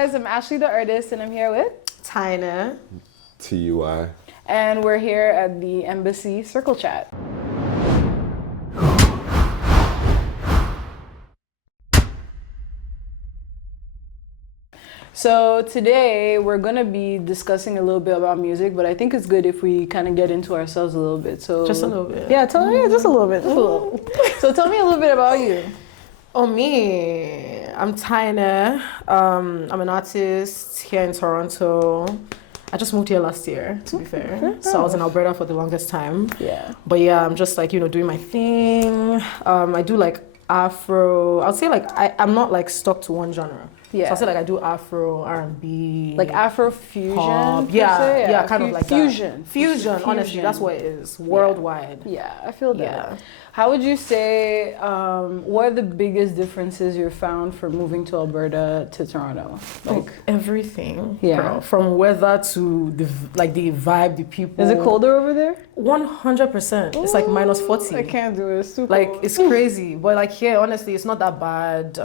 guys, I'm Ashley the Artist, and I'm here with Taene. TUI. And we're here at the Embassy Circle Chat. So today we're gonna be discussing a little bit about music, but I think it's good if we kind of get into ourselves a little bit. So Just a little bit. Yeah, just a little bit, just a little. So tell me a little bit about you. Oh, me. I'm Taene. I'm an artist here in Toronto. I just moved here last year, to be fair. So I was in Alberta for the longest time. Yeah. But yeah, I'm just like, doing my thing. I do like Afro. I'll say like, I'm not like stuck to one genre. Yeah. So I'll say like I do Afro, R&B. Like Afro fusion? Pop. Yeah, kind of like fusion. That. Fusion, honestly, that's what it is. Worldwide. Yeah, I feel that. Yeah. How would you say, what are the biggest differences you found from moving to Alberta to Toronto? Like everything. Yeah. Girl, from weather to the vibe, the people. Is it colder over there? 100%. It's like minus 40. I can't do it. It's super Like, cold. it's crazy. But like here, honestly, it's not that bad.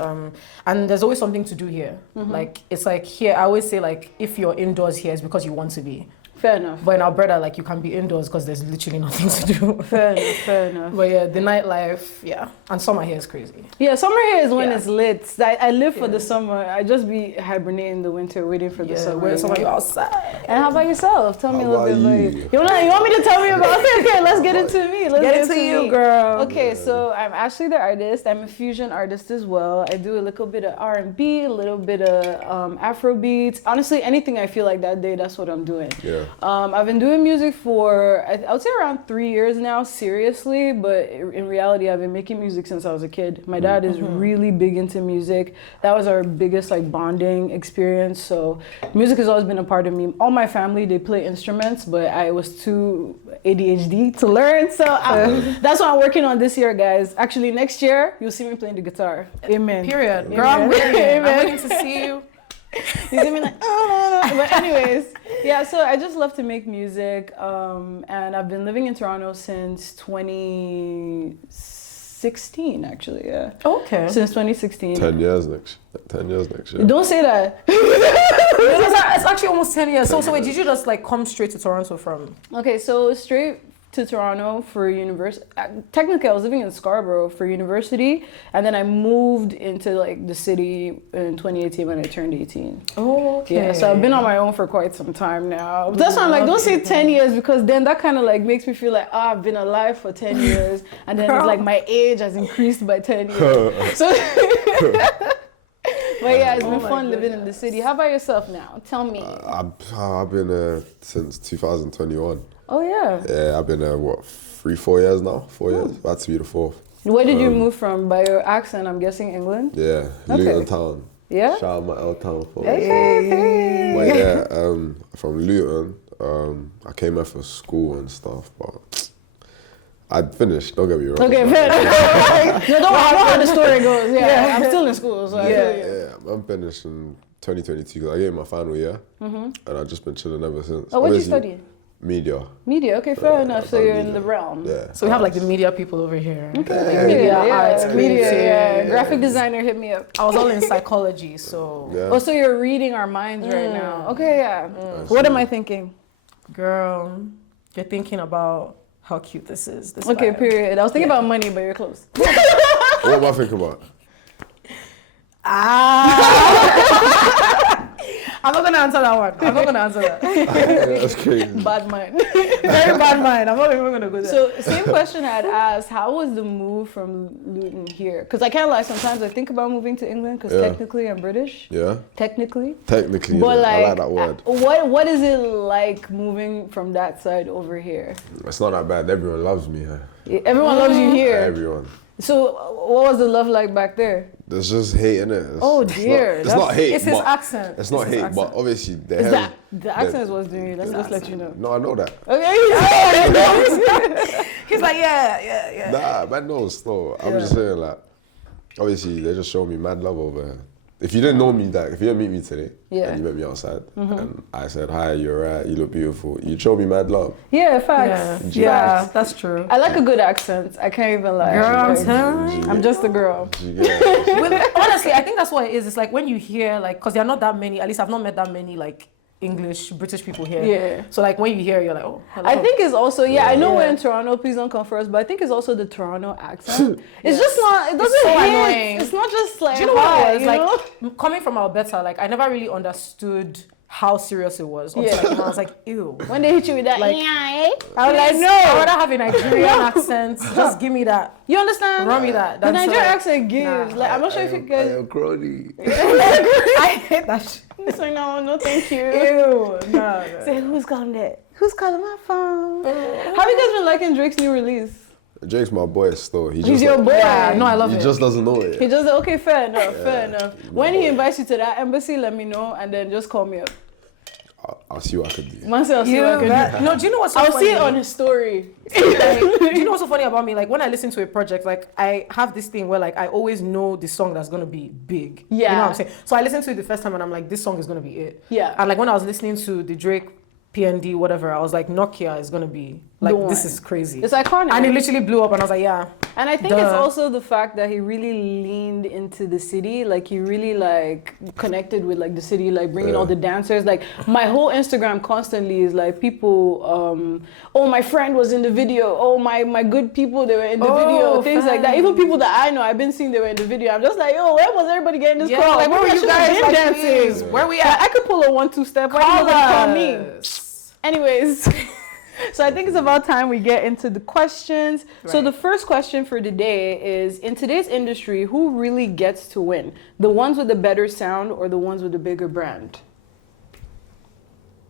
And there's always something to do here. Like, it's like here, I always say like, if you're indoors here, it's because you want to be. Fair enough. But in Alberta, like, you can be indoors because there's literally nothing to do. Fair enough. But yeah, the nightlife, yeah. And summer here is crazy. Yeah, summer here is when Yeah. it's lit. I live for the summer. I just be hibernating in the winter, waiting for the summer. Where summer you outside. And how about yourself? Tell me a little bit about you? you. You want me to tell me about? Okay, let's get into me. Let's Get into you, me. girl. Okay, so I'm Ashley the Artist. I'm a fusion artist as well. I do a little bit of R&B, a little bit of Afro beats. Honestly, anything I feel like that day, that's what I'm doing. Yeah. I've been doing music for, I would say around 3 years now, seriously, but in reality, I've been making music since I was a kid. My dad is really big into music. That was our biggest like bonding experience. So music has always been a part of me. All my family, they play instruments, but I was too ADHD to learn. So that's what I'm working on this year, guys. Actually, next year, you'll see me playing the guitar. Amen. Period. Amen. Girl, I'm waiting. Amen. I'm waiting to see you. You see me like, but anyways, yeah, so I just love to make music, and I've been living in Toronto since 2016, actually, yeah. Okay. Since 2016. 10 years next year. Don't say that. It's actually almost 10 years. So wait, did you just like come straight to Toronto from? Okay, so straight to Toronto for university. Technically, I was living in Scarborough for university, and then I moved into like the city in 2018 when I turned 18. Oh, okay. Yeah, so I've been on my own for quite some time now. But that's why I'm like, don't say 10 years because then that kind of like makes me feel like, I've been alive for 10 years, and then it's like my age has increased by 10 years. So, but yeah, it's been fun living in the city. How about yourself now? Tell me. I've been since 2021. Oh yeah. Yeah, I've been 3-4 years now. 4 years. About to be the fourth. Where did you move from? By your accent, I'm guessing England? Yeah, Okay. Luton Town. Yeah? Shout out my L Town for Okay. But yeah, from Luton, I came here for school and stuff, but I'd finished, don't get me wrong. Okay, fair enough. No, don't worry, how the story goes. Yeah, I'm still in school, so I feel you. Yeah, I'm finished in 2022 because I gave my final year, and I've just been chilling ever since. Oh, what did you Obviously, study? Media. Media, okay, fair enough. I've So done you're in media. the realm. Yeah. So we have like the media people over here. Okay, Like yeah, media, yeah, arts, media, creative. yeah. Graphic designer, hit me up. I was all in psychology, so Yeah. Oh, so you're reading our minds right now. Okay, yeah. What am I thinking? girl, you're thinking about how cute this is. This Okay, vibe. period. I was thinking about money, but you're close. What am I thinking about? I'm not gonna answer that one. I'm not gonna answer that. That's crazy. Bad mind. Very bad mind. I'm not even gonna go there. So, same question I'd asked, how was the move from Luton here? Because I can't lie, sometimes I think about moving to England because Yeah. technically I'm British. Yeah? Technically. Technically, But I like like, that word. what is it like moving from that side over here? It's not that bad. Everyone loves me here. Everyone loves you here. Everyone. So what was the love like back there? There's just hate in it. Oh, dear. It's not hate. it's his but accent. It's not It's his hate, accent. but obviously the Is hell. that the accent is what's doing it? Let me just let you know. No, I know that. Okay. He's like, yeah. Nah, man knows. No, I'm just saying like, obviously they just show me mad love over here. if you didn't know me, that if you didn't meet me today, Yeah. and you met me outside, and I said, hi, you're right, you look beautiful, you'd show me mad love. Yeah, facts. Yeah, Facts. that's true. I like a good accent. I can't even lie. Girl, I'm Like, telling you. I'm just a girl. Honestly, I think that's what it is. It's like when you hear, like, because there are not that many, at least I've not met that many, like, English, British people here. Yeah. So, like, when you hear, you're like, oh, hello. I think it's also, I know Yeah. we're in Toronto, please don't come first, but I think it's also the Toronto accent. It's just not, it doesn't so hit. annoying. It's not just like, Do you know what hi, it was? you Like, know? coming from Alberta, like, I never really understood how serious it was. Until, like, I was like, ew. When they hit you with that, Like, I was like, Please, no. I'd rather have a Nigerian accent. Just give me that. You understand? Run me that. The That's Nigerian like, accent gives. nah. Like, I'm not sure if you guys. crony. I hate that shit. It's like, no, thank you. Ew. No. Say, who's calling that? Who's calling my phone? How have you guys been liking Drake's new release? Drake's my boy still. He's your boy. Yeah, no, I love He it. just doesn't know it. He just, okay, fair enough. When he invites you to that embassy, let me know, and then just call me up. I'll see what I can do. Once I'll see what I can do. No, do you know what's so I'll funny? see it on his story. Like, do you know what's so funny about me? Like, when I listen to a project, like, I have this thing where, like, I always know the song that's gonna be big. Yeah. You know what I'm saying? So I listened to it the first time and I'm like, this song is gonna be it. Yeah. And, like, when I was listening to the Drake PND, whatever, I was like, Nokia is gonna be, like, The this one. is crazy. It's iconic. And it literally blew up and I was like, yeah. And I think Duh. it's also the fact that he really leaned into the city. Like, he really, like, connected with, like, the city, like, bringing all the dancers. Like, my whole Instagram constantly is, like, people, oh, my friend was in the video. Oh, my good people, they were in the video. Things like that. Even people that I know, I've been seeing they were in the video. I'm just like, yo, where was everybody getting this call? Like, where were you guys like, dancing? please, where we at? I could pull a 1-2 step. Why didn't nobody call me? Anyways, so I think it's about time we get into the questions. So the first question for today is, in today's industry, who really gets to win? The ones with the better sound or the ones with the bigger brand?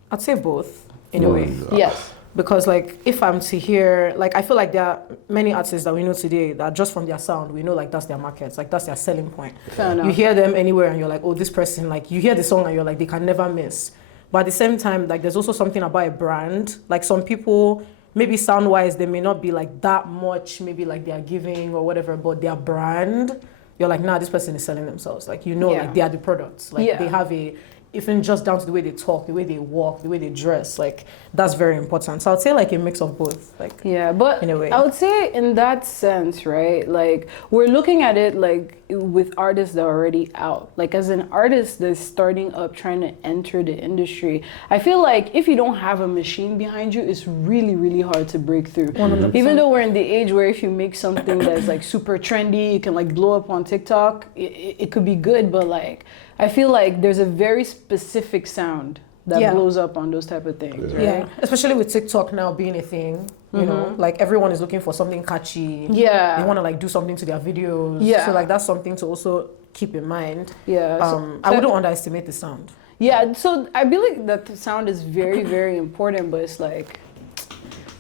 I'd say both, in a way. Yes. Because, like, if I'm to hear, like, I feel like there are many artists that we know today that just from their sound, we know, like, that's their market, like, that's their selling point. Fair enough. You hear them anywhere and you're like, oh, this person, like, you hear the song and you're like, they can never miss. But at the same time, like, there's also something about a brand. Like, some people, maybe sound-wise, they may not be, like, that much, maybe, like, they are giving or whatever, but their brand, you're like, nah, this person is selling themselves. Like, you know, like, they are the products. Like, they have a, even just down to the way they talk, the way they walk, the way they dress, like, that's very important. So I'd say, like, a mix of both. Like, yeah, but in a way. I would say in that sense, right? Like, we're looking at it like with artists that are already out. Like, as an artist that's starting up, trying to enter the industry, I feel like if you don't have a machine behind you, it's really, really hard to break through. 100%. Even though we're in the age where if you make something that's like super trendy, you can like blow up on TikTok, it could be good, but like, I feel like there's a very specific sound that blows up on those type of things, right? Yeah, especially with TikTok now being a thing, you know, like everyone is looking for something catchy. Yeah. They want to like do something to their videos. Yeah. So like that's something to also keep in mind. Yeah. I wouldn't underestimate the sound. Yeah, so I believe that the sound is very, very important, but it's like,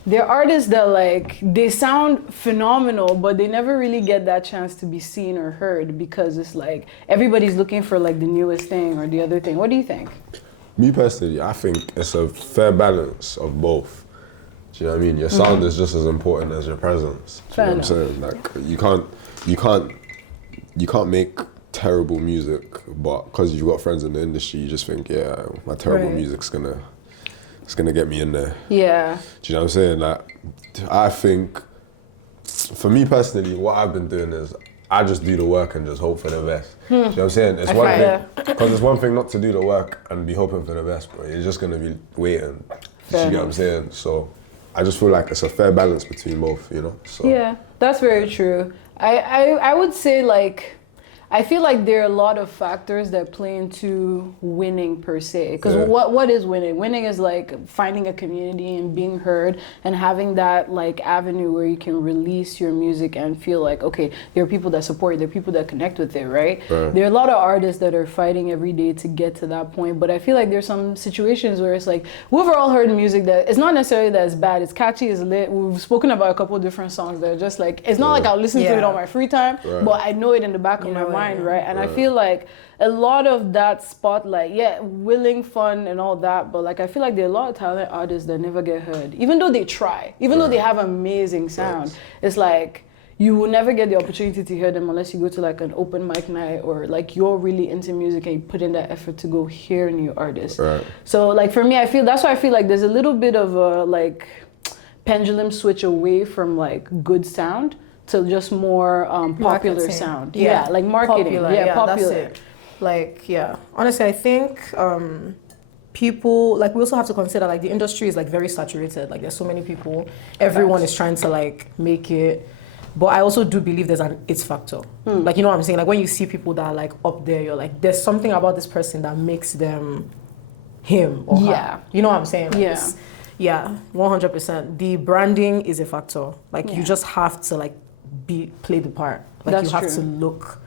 there are artists that like, they sound phenomenal, but they never really get that chance to be seen or heard because it's like, everybody's looking for like the newest thing or the other thing. What do you think? Me personally, I think it's a fair balance of both. Do you know what I mean? Your sound is just as important as your presence. Do you know what I'm saying? Like, you can't make terrible music, but because you've got friends in the industry, you just think, yeah, my terrible music's it's gonna get me in there. Yeah. Do you know what I'm saying? Like, I think, for me personally, what I've been doing is I just do the work and just hope for the best. Do you know what I'm saying? It's one thing, because it's one thing not to do the work and be hoping for the best, but you're just gonna be waiting. Do you get what I'm saying? So I just feel like it's a fair balance between both, you know? So. Yeah, that's very true. I would say like, I feel like there are a lot of factors that play into winning per se. Because what is winning? Winning is like finding a community and being heard and having that like avenue where you can release your music and feel like, okay, there are people that support you, there are people that connect with it, right? There are a lot of artists that are fighting every day to get to that point. But I feel like there's some situations where it's like, we've all heard music that it's not necessarily that it's bad, it's catchy, it's lit. We've spoken about a couple of different songs that are just like, it's not like I'll listen to it on my free time, but I know it in the back of my mind. Right? And I feel like a lot of that spotlight, willing, fun and all that, but like I feel like there are a lot of talented artists that never get heard. Even though they try, even though they have amazing sound, it's like you will never get the opportunity to hear them unless you go to like an open mic night or like you're really into music and you put in that effort to go hear new artists. Right. So like for me, that's why I feel like there's a little bit of a like pendulum switch away from like good sound to just more popular Marketing. sound. Yeah, like marketing. Popular. Yeah, popular. That's it. Like, yeah. Honestly, I think people, like, we also have to consider, like, the industry is, like, very saturated. Like, there's so many people. Everyone is trying to, like, make it. But I also do believe there's an it factor. Like, you know what I'm saying? Like, when you see people that are, like, up there, you're like, there's something about this person that makes them him or her. You know what I'm saying? Like, yeah, 100%. The branding is a factor. Like, you just have to, like, play the part. Like, That's you have true. to look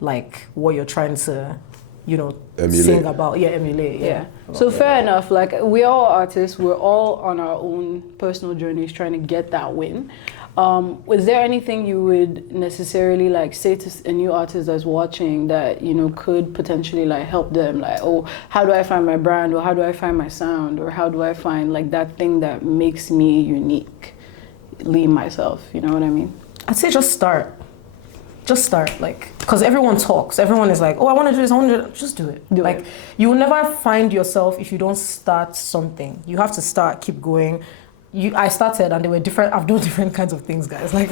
like what you're trying to, you know, Emulate. sing about. Yeah, emulate. Yeah. So fair enough. Like we're all artists. We're all on our own personal journeys trying to get that win. Was there anything you would necessarily like say to a new artist that's watching that you know could potentially like help them? Like, oh, how do I find my brand, or how do I find my sound, or how do I find like that thing that makes me uniquely myself? You know what I mean? I'd say just start. Just start, like, because everyone talks. Everyone is like, oh, I want to do this, I want to do that. Just do it. Like, you will never find yourself if you don't start something. You have to start, keep going. I started and they were different. I've done different kinds of things, guys. Like,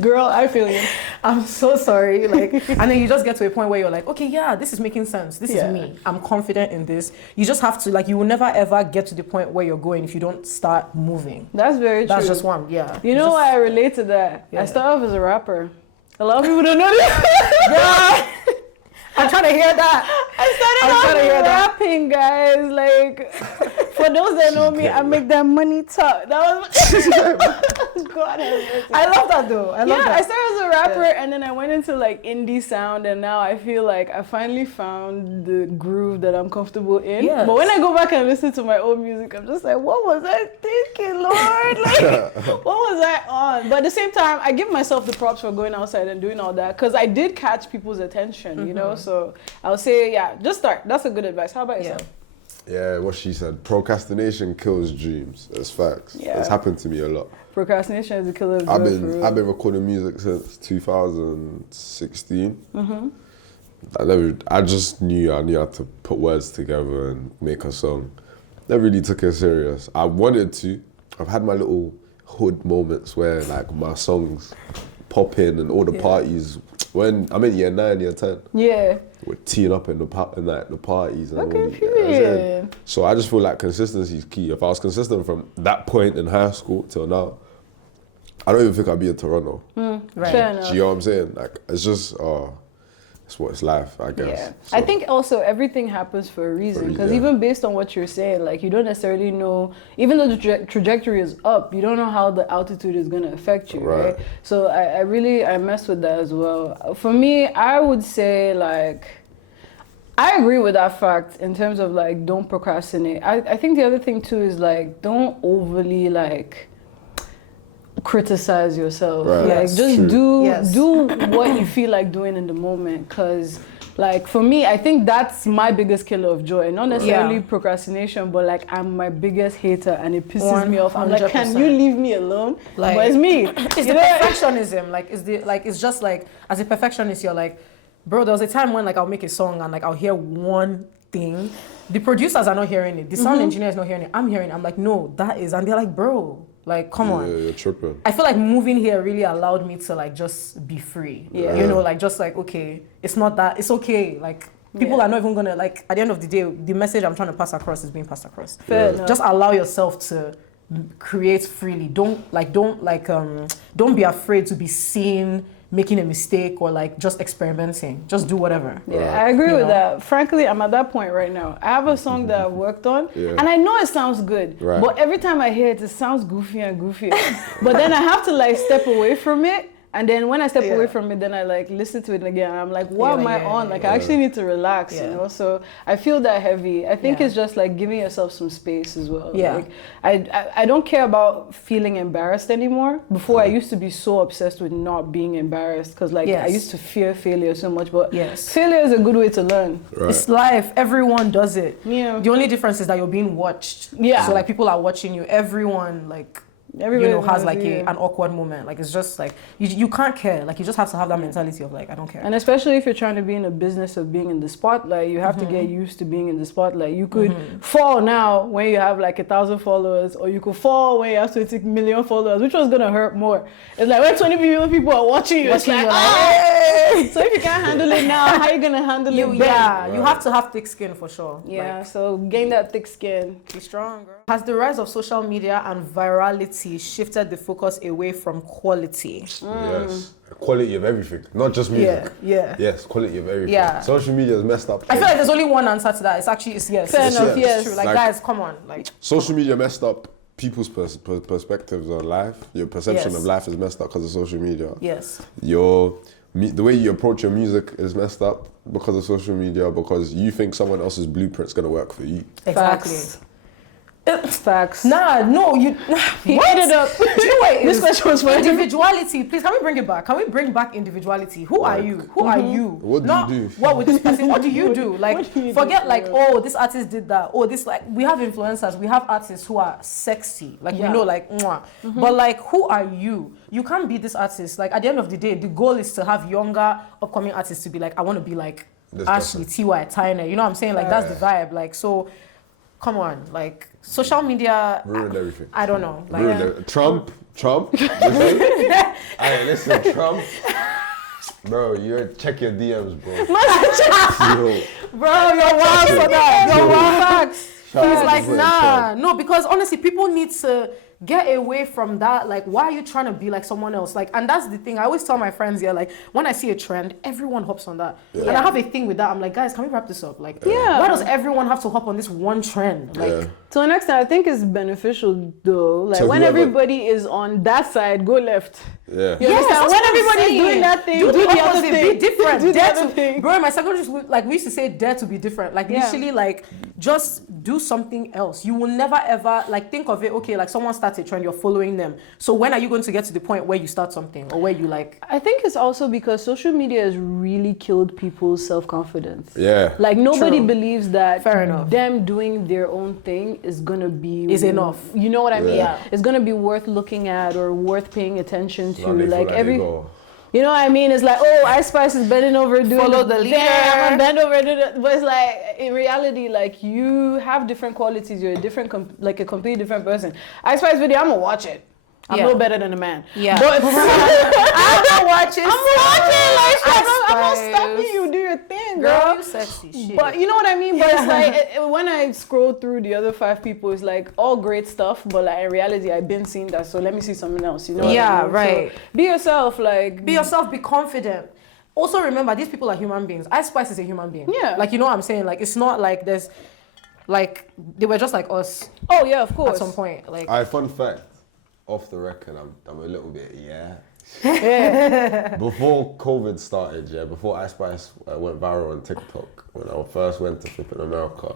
Girl, I feel you. I'm so sorry. Like, and then you just get to a point where you're like, okay, yeah, this is making sense. This is me. I'm confident in this. You just have to, like, you will never ever get to the point where you're going if you don't start moving. That's very true. That's just one, yeah. You know why I relate to that? I started off as a rapper. A lot of people don't know that. Yeah. I'm trying to hear that. I started off rapping, guys. Like, for those that know me, I make that money talk. That was God have mercy. I love that though. I love that. I started as a rapper and then I went into like indie sound and now I feel like I finally found the groove that I'm comfortable in. Yes. But when I go back and listen to my old music, I'm just like, what was I thinking, Lord? Like, what was I on? But at the same time, I give myself the props for going outside and doing all that because I did catch people's attention, you know? So I'll say, yeah, just start. That's a good advice. How about yourself? Yeah, what she said. Procrastination kills dreams. That's facts. Yeah. It's happened to me a lot. Procrastination is a killer of I've dreams. been recording music since 2016. I just knew I had to put words together and make a song. Never really took it serious. I wanted to. I've had my little hood moments where like my songs pop in and all the parties. When I'm in year 9, year 10. Yeah. We're teeing up in the parties and Okay, all period. So I just feel like consistency is key. If I was consistent from that point in high school till now, I don't even think I'd be in Toronto. Right. Fair enough. Do you know what I'm saying? Like, it's just, it's what it's life, I guess. Yeah. So, I think also everything happens for a reason because even based on what you're saying, like you don't necessarily know, even though the trajectory is up, you don't know how the altitude is going to affect you, right? So I mess with that as well. For me, I would say like, I agree with that fact in terms of like, don't procrastinate. I think the other thing too is like, don't overly like, criticize yourself. Right. Like Yes, just true. do what you feel like doing in the moment. Cause like for me, I think that's my biggest killer of joy. Not necessarily procrastination, but like I'm my biggest hater and it pisses me off. I'm like, can you leave me alone? Like, but it's me. It's the perfectionism. Like it's just like as a perfectionist, you're like, bro, there was a time when like I'll make a song and like I'll hear one thing. The producers are not hearing it. The sound engineer is not hearing it. I'm hearing it. I'm like, no, that is, and they're like, bro, like, come on. Yeah, you're tripping. I feel like moving here really allowed me to like just be free. Yeah. You know, like just like, okay, it's not that, it's okay. Like people are not even gonna, like at the end of the day, the message I'm trying to pass across is being passed across. Fair enough. Just allow yourself to create freely. Don't be afraid to be seen making a mistake or like just experimenting. Just do whatever. Yeah, I agree with that. Frankly, I'm at that point right now. I have a song that I've worked on and I know it sounds good, but every time I hear it, it sounds goofy and goofier. But then I have to like step away from it. And then when I step away from it, then I like listen to it again. I'm like, what am I on? Like I actually need to relax, you know? So I feel that heavy. I think it's just like giving yourself some space as well. Yeah. Like I don't care about feeling embarrassed anymore. Before I used to be so obsessed with not being embarrassed because like I used to fear failure so much. But failure is a good way to learn. Right. It's life. Everyone does it. Yeah. The only difference is that you're being watched. Yeah. So like people are watching you. Everyone like Everybody has wants like to see you. an awkward moment. Like it's just like you can't care. Like you just have to have that mentality of like I don't care. And especially if you're trying to be in a business of being in the spotlight, you have to get used to being in the spotlight. You could fall now when you have like 1,000 followers, or you could fall when you have 20 million followers. Which one's gonna hurt more? It's like when 20 million people are watching you. It's like, hey! So if you can't handle it now, how are you gonna handle it then? Yeah, you have to have thick skin for sure. Yeah, Like, so gain that thick skin. be strong, girl. Has the rise of social media and virality shifted the focus away from quality? Yes. Quality of everything, not just music. Yeah. Yes, quality of everything. Yeah. Social media is messed up. I feel like there's only one answer to that. It's actually yes. Fair It's enough, true. yes. It's true. Like, Like- guys, come on. Like Social media messed up people's perspectives on life. Your perception Yes. of life is messed up because of social media. yes. The way you approach your music is messed up because of social media, because you think someone else's blueprint's gonna work for you. Exactly. Facts. Facts. Nah, no, you. He What? ate it up. Do you know what it This is? question was for him. Individuality. Please, can we bring it back? Can we bring back individuality? Who are Like, you? Who are you? What do Not, you do? What would this person? What do you do? Like, what do you do forget for like, real? oh, this artist did that. Oh, this like we have influencers. We have artists who are sexy. Like Yeah. we know, like, mwah. But like, who are you? You can't be this artist. Like at the end of the day, the goal is to have younger, upcoming artists to be like, I want to be like This Ashley, T.Y., Taene. You know what I'm saying? Like that's the vibe. Like so. Come on, like social media Ruined everything. I don't know. Like Ruined everything. Trump. Hey, listen, Trump. Bro, you check your DMs, bro. Yo, bro, you're wild for that. You're wild. shout out He's to like, Trump. nah, no, because honestly, people need to get away from that. Like, why are you trying to be like someone else? Like, and that's the thing. I always tell my friends here, like, when I see a trend, everyone hops on that. And I have a thing with that. I'm like, guys, can we wrap this up? Like, why does everyone have to hop on this one trend? Like, Yeah. To an extent, I think it's beneficial though. Like To when whoever- everybody is on that side, go left. Yeah. You yes, understand? that's When what I'm everybody's saying. doing that thing, do do the the other opposite, thing. be different. Do the Dare other to, thing. bro, in my secondary school, like we used to say, dare to be different. Like Yeah. literally, like just do something else. You will never ever like think of it. Okay, like someone starts a trend, you're following them. So when are you going to get to the point where you start something or where you like? I think it's also because social media has really killed people's self-confidence. Yeah. Like nobody True. believes that Fair enough. them doing their own thing is gonna be Is enough. You know what I mean? Yeah. It's gonna be worth looking at or worth paying attention to. Now they feel Like they every, go, you know what I mean? It's like, oh, Ice Spice is bending over doing Follow the leader. Damn, I'm bend over doing it. But it's like in reality, like you have different qualities. You're a different, like a completely different person. Ice Spice video, I'm gonna watch it. I'm Yeah. no better than a man. Yeah. But I'm not watching. I'm watching. Like, I'm not Ice stopping Spice. you. Do your thing, Girl, girl. you sexy shit. But you know what I mean? But it's like when I scroll through the other 5 people, it's like all great stuff, but like in reality, I've been seeing that, so let me see something else. You know? what I Yeah, mean? right. So be yourself. Like Be yourself, be confident. Also remember, these people are human beings. Ice Spice is a human being. Yeah. Like, you know what I'm saying? Like, it's not like there's, like, they were just like us Oh yeah, of course. at some point. Like, fun fact, off the record, I'm a little bit, Yeah. Before COVID started, before Ice Spice went viral on TikTok, when I first went to Flippin' America,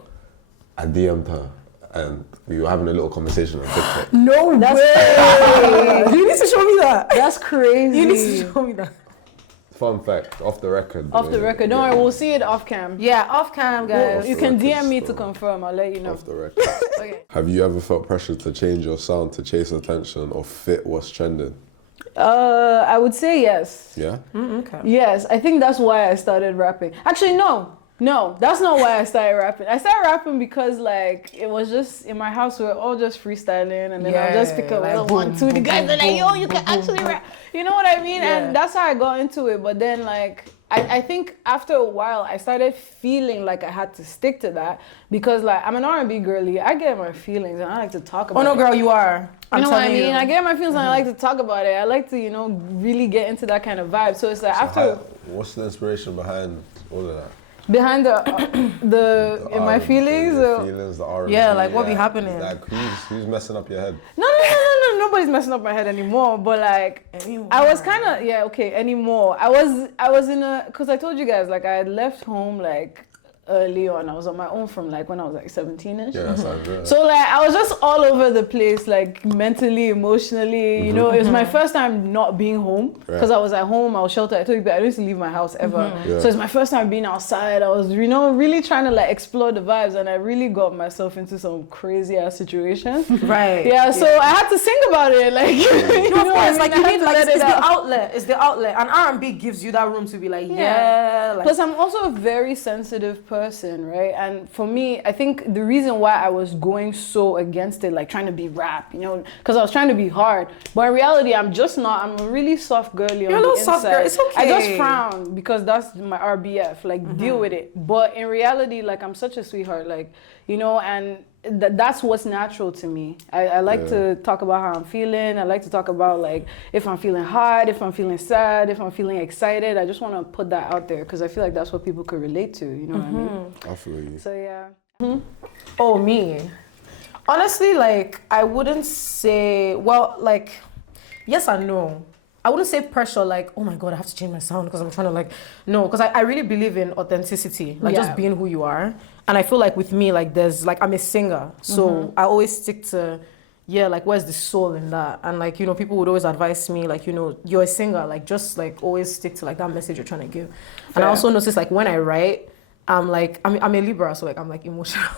I DM'd her and we were having a little conversation on TikTok. no That's way. You need to show me that. That's crazy. You need to show me that. Fun fact, off the record. Off the record. Don't worry, we'll see it off cam. Yeah, off cam, guys. You the can record DM me to still. confirm. I'll let you know. Off the record. Okay. Have you ever felt pressure to change your sound to chase attention or fit what's trending? I would say yes. Yeah? Okay. Yes, I think that's why I started rapping. Actually, no, that's not why I started rapping. I started rapping because like it was just in my house we were all just freestyling, and then I'll just pick up like, like, boom, 1, 2. The boom, guys are like, boom, yo, you boom, can boom, actually boom. rap. You know what I mean? Yeah. And that's how I got into it. But then like I think after a while I started feeling like I had to stick to that because like I'm an R&B girly. I get my feelings and I like to talk about Oh, no, it. girl, you are. You know what I telling mean? you. I get my feelings and I like to talk about it. I like to, you know, really get into that kind of vibe. So it's like after What's the inspiration behind all of that? behind the in my R&B, feelings. the feelings, the R&B. Yeah, like, what be happening? Like who's messing up your head? No, nobody's messing up my head anymore. But like, I was kind of anymore. I was in a, cause I told you guys like I had left home like early on. I was on my own from like when I was like 17ish. Yeah, that sounds good. So like I was just all over the place, like mentally, emotionally. You know, it was my first time not being home because I was at home. I was sheltered. I told you, but I didn't used to leave my house ever. So it's my first time being outside. I was, you know, really trying to like explore the vibes, and I really got myself into some crazy ass situations. Right. Yeah. So I had to sing about it, like. You know, Of course, like you I had need to like let it's it the out. outlet. It's the outlet, and R&B gives you that room to be like, like, Plus, I'm also a very sensitive person, right? And for me, I think the reason why I was going so against it, like trying to be rap, you know, because I was trying to be hard. But in reality, I'm just not. I'm a really soft girly on You're a the little inside. soft girl. It's okay. I just frown because that's my RBF. Like, deal with it. But in reality, like, I'm such a sweetheart. Like, you know, and that's what's natural to me. I like to talk about how I'm feeling. I like to talk about like if I'm feeling hot, if I'm feeling sad, if I'm feeling excited. I just want to put that out there because I feel like that's what people could relate to. You know what I mean? I feel you. So yeah. Oh, me. Honestly, like I wouldn't say. Well, like yes and no. I wouldn't say pressure, like, oh my God, I have to change my sound because I'm trying to like, no, because I really believe in authenticity, like just being who you are. And I feel like with me, like there's, like I'm a singer. So I always stick to, like where's the soul in that? And like, you know, people would always advise me, like, you know, you're a singer, like just like always stick to like that message you're trying to give. And I also notice like when I write, I'm a Libra, so like I'm like emotional.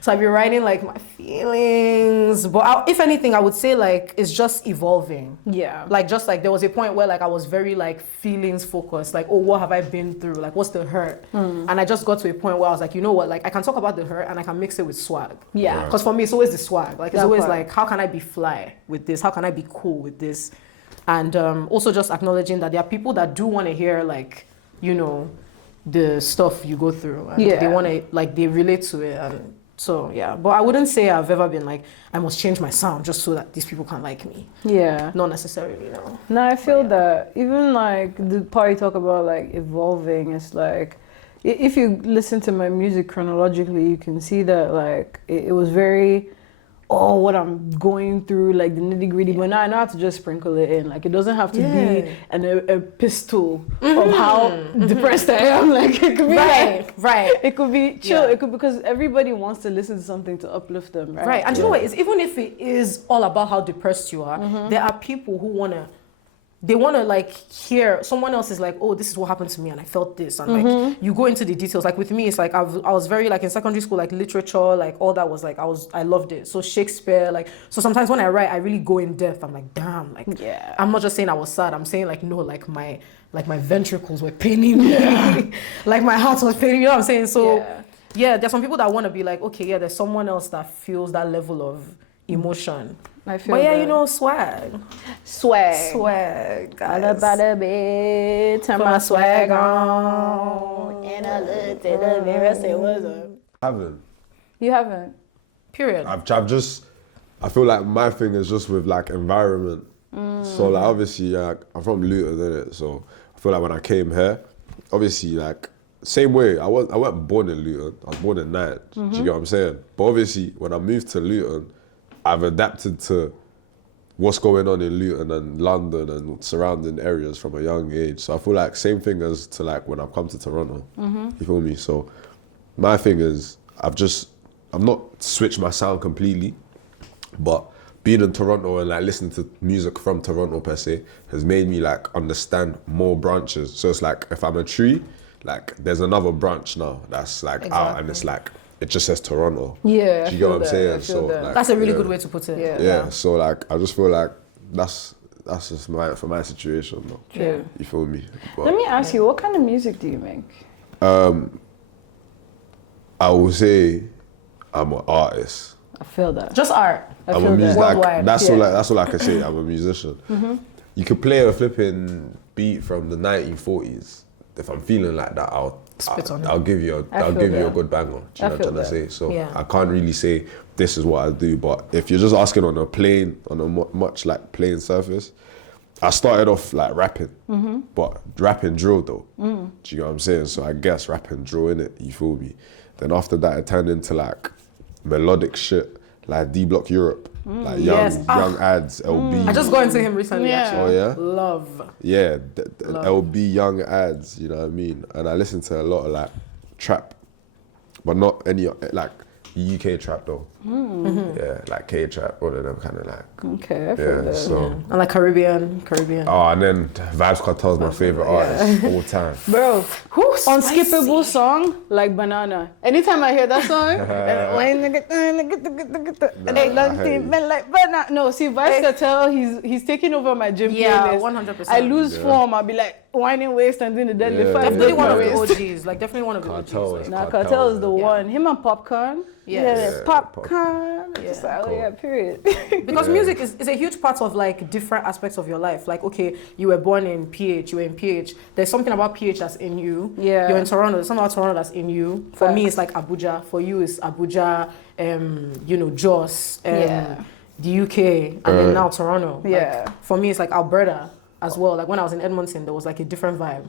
So I've been writing like my feelings, but if anything, I would say like it's just evolving. Yeah. Like just like there was a point where like I was very like feelings focused, like, oh, what have I been through? Like what's the hurt? And I just got to a point where I was like, you know what? Like I can talk about the hurt and I can mix it with swag. Yeah. Because for me, it's always the swag. Like it's That always part. like, how can I be fly with this? How can I be cool with this? And also just acknowledging that there are people that do want to hear like, you know, the stuff you go through, and they want to like they relate to it. And so but I wouldn't say I've ever been like I must change my sound just so that these people can like me. Not necessarily, no. No, I feel that even like the part you talk about like evolving, it's like if you listen to my music chronologically, you can see that like it was very what I'm going through, like the nitty gritty, but now I know how to just sprinkle it in. Like it doesn't have to be an epistle of how depressed I am. Like it could be right. It could be chill. It could, because everybody wants to listen to something to uplift them, right? Right. And you know what? It's, even if it is all about how depressed you are, there are people who they want to like hear someone else is like, oh, this is what happened to me and I felt this, and like you go into the details. Like with me, it's like I was very like in secondary school, like literature, like all that was like I loved it. So Shakespeare, like, so sometimes when I write, I really go in depth. I'm like, damn, like I'm not just saying I was sad. I'm saying like no, like my ventricles were paining me, like my heart was paining me. You know what I'm saying? So there's some people that want to be like, okay, there's someone else that feels that level of emotion. I feel but that. you know, swag, guys. All about a bit, turn my swag on, and I looked at the mirror, say what's up. I haven't. You haven't? Period. I feel like my thing is just with like environment. So like obviously I'm from Luton, innit? So I feel like when I came here, obviously like same way, I wasn't born in Luton, I was born in Nant. Do you get what I'm saying? But obviously when I moved to Luton, I've adapted to what's going on in Luton and London and surrounding areas from a young age. So I feel like same thing as to like when I've come to Toronto. You feel me? So my thing is I'm not switched my sound completely, but being in Toronto and like listening to music from Toronto per se has made me like understand more branches. So it's like if I'm a tree, like there's another branch now that's like out, and it's like it just says Toronto. Yeah, do you get what I'm saying? So like, that's a really good way to put it. Yeah. So like I just feel like that's just for my situation though. True. You feel me? But, Let me ask you, what kind of music do you make? I will say I'm an artist. I feel that. Just art. I'm a musician. Worldwide. That's all I can say. I'm a musician. You could play a flipping beat from the 1940s. If I'm feeling like that, I'll give you a good banger. Do you know what I'm trying to say? So I can't really say this is what I do. But if you're just asking on a much like plain surface, I started off like rapping, but rapping drill though. Do you know what I'm saying? So I guess rapping drill innit. You feel me? Then after that, it turned into like melodic shit, like D Block Europe, like young ads, LB. I just got into him recently. Actually. Oh yeah. Love. Yeah, LB young ads. You know what I mean? And I listen to a lot of like trap but not any like UK trap though. Yeah, like K trap, all of them kind of like. Okay, I feel that. So. And like Caribbean. Oh, and then Vibes Cartel's my favorite artist all time. Bro, Who's unskippable song like Banana. Anytime I hear that song, like banana. No, see, Vibes Cartel, he's taking over my gym playlist. 100%. I lose form. I'll be like whining waist and doing the deadlift. Yeah. Definitely one of the waist. OGs. Like definitely one of the Cartel OGs. is- Nah, Cartel, Cartel is the yeah. one. Him and Popcorn. Yes. Yeah, Popcorn. Just like, oh yeah, period. Because music is a huge part of like different aspects of your life. Like, okay, you were born in PH, you were in PH. There's something about PH that's in you. Yeah. You're in Toronto, there's something about Toronto that's in you. For me, Facts. it's like Abuja. For you, it's Abuja, Jos, Yeah. the UK, and then now Toronto. Yeah. Like, for me, it's like Alberta as well. Like when I was in Edmonton, there was like a different vibe.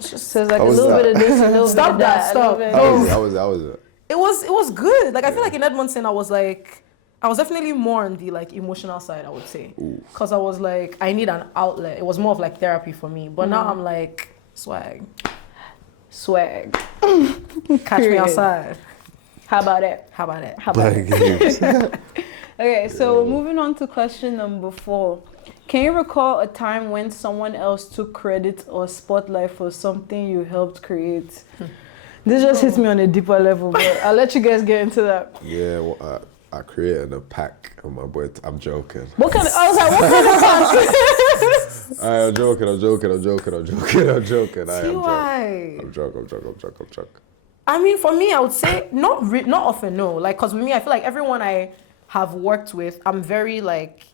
So it's like a How was little that? bit of this, a little Stop bit of that, that. stop. a little bit- How was it? It was good. Like I feel like in Edmonton, I was definitely more on the like emotional side, I would say, because I was like I need an outlet. It was more of like therapy for me. But now I'm like swag. Catch me Period. outside. How about it? How about it? How about it? Like, Okay, so moving on to question number 4. Can you recall a time when someone else took credit or spotlight for something you helped create? This just hits me on a deeper level, but I'll let you guys get into that. yeah, well, I created a pack on my boy. I'm joking. What kind of, I was like, what kind of content? I'm joking. TY. I'm joking. I mean, for me, I would say not often, no. Like, cause with me, I feel like everyone I have worked with, I'm very like,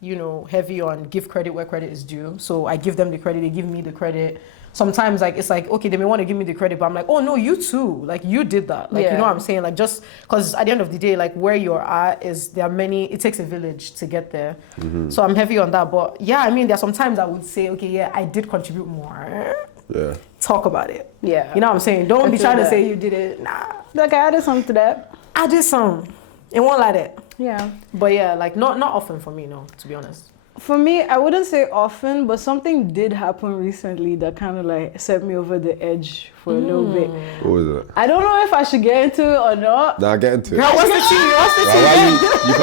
heavy on give credit where credit is due. So I give them the credit, they give me the credit. Sometimes like it's like, okay, they may want to give me the credit, but I'm like, oh no, you too. Like you did that. Like, you know what I'm saying? Like just because at the end of the day, like where you're at it takes a village to get there. So I'm heavy on that. But yeah, I mean, there are some times I would say, okay, yeah, I did contribute more. Yeah. Talk about it. Yeah. You know what I'm saying? Don't be feel trying to that. say you did it. Nah. Like, I added something to that. I did some. It won't like that. Yeah. But yeah, like not often for me, no, to be honest. For me, I wouldn't say often, but something did happen recently that kind of like set me over the edge for a little bit. What was it? I don't know if I should get into it or not. Nah, get into it. Girl, what's the tea? What's the tea? You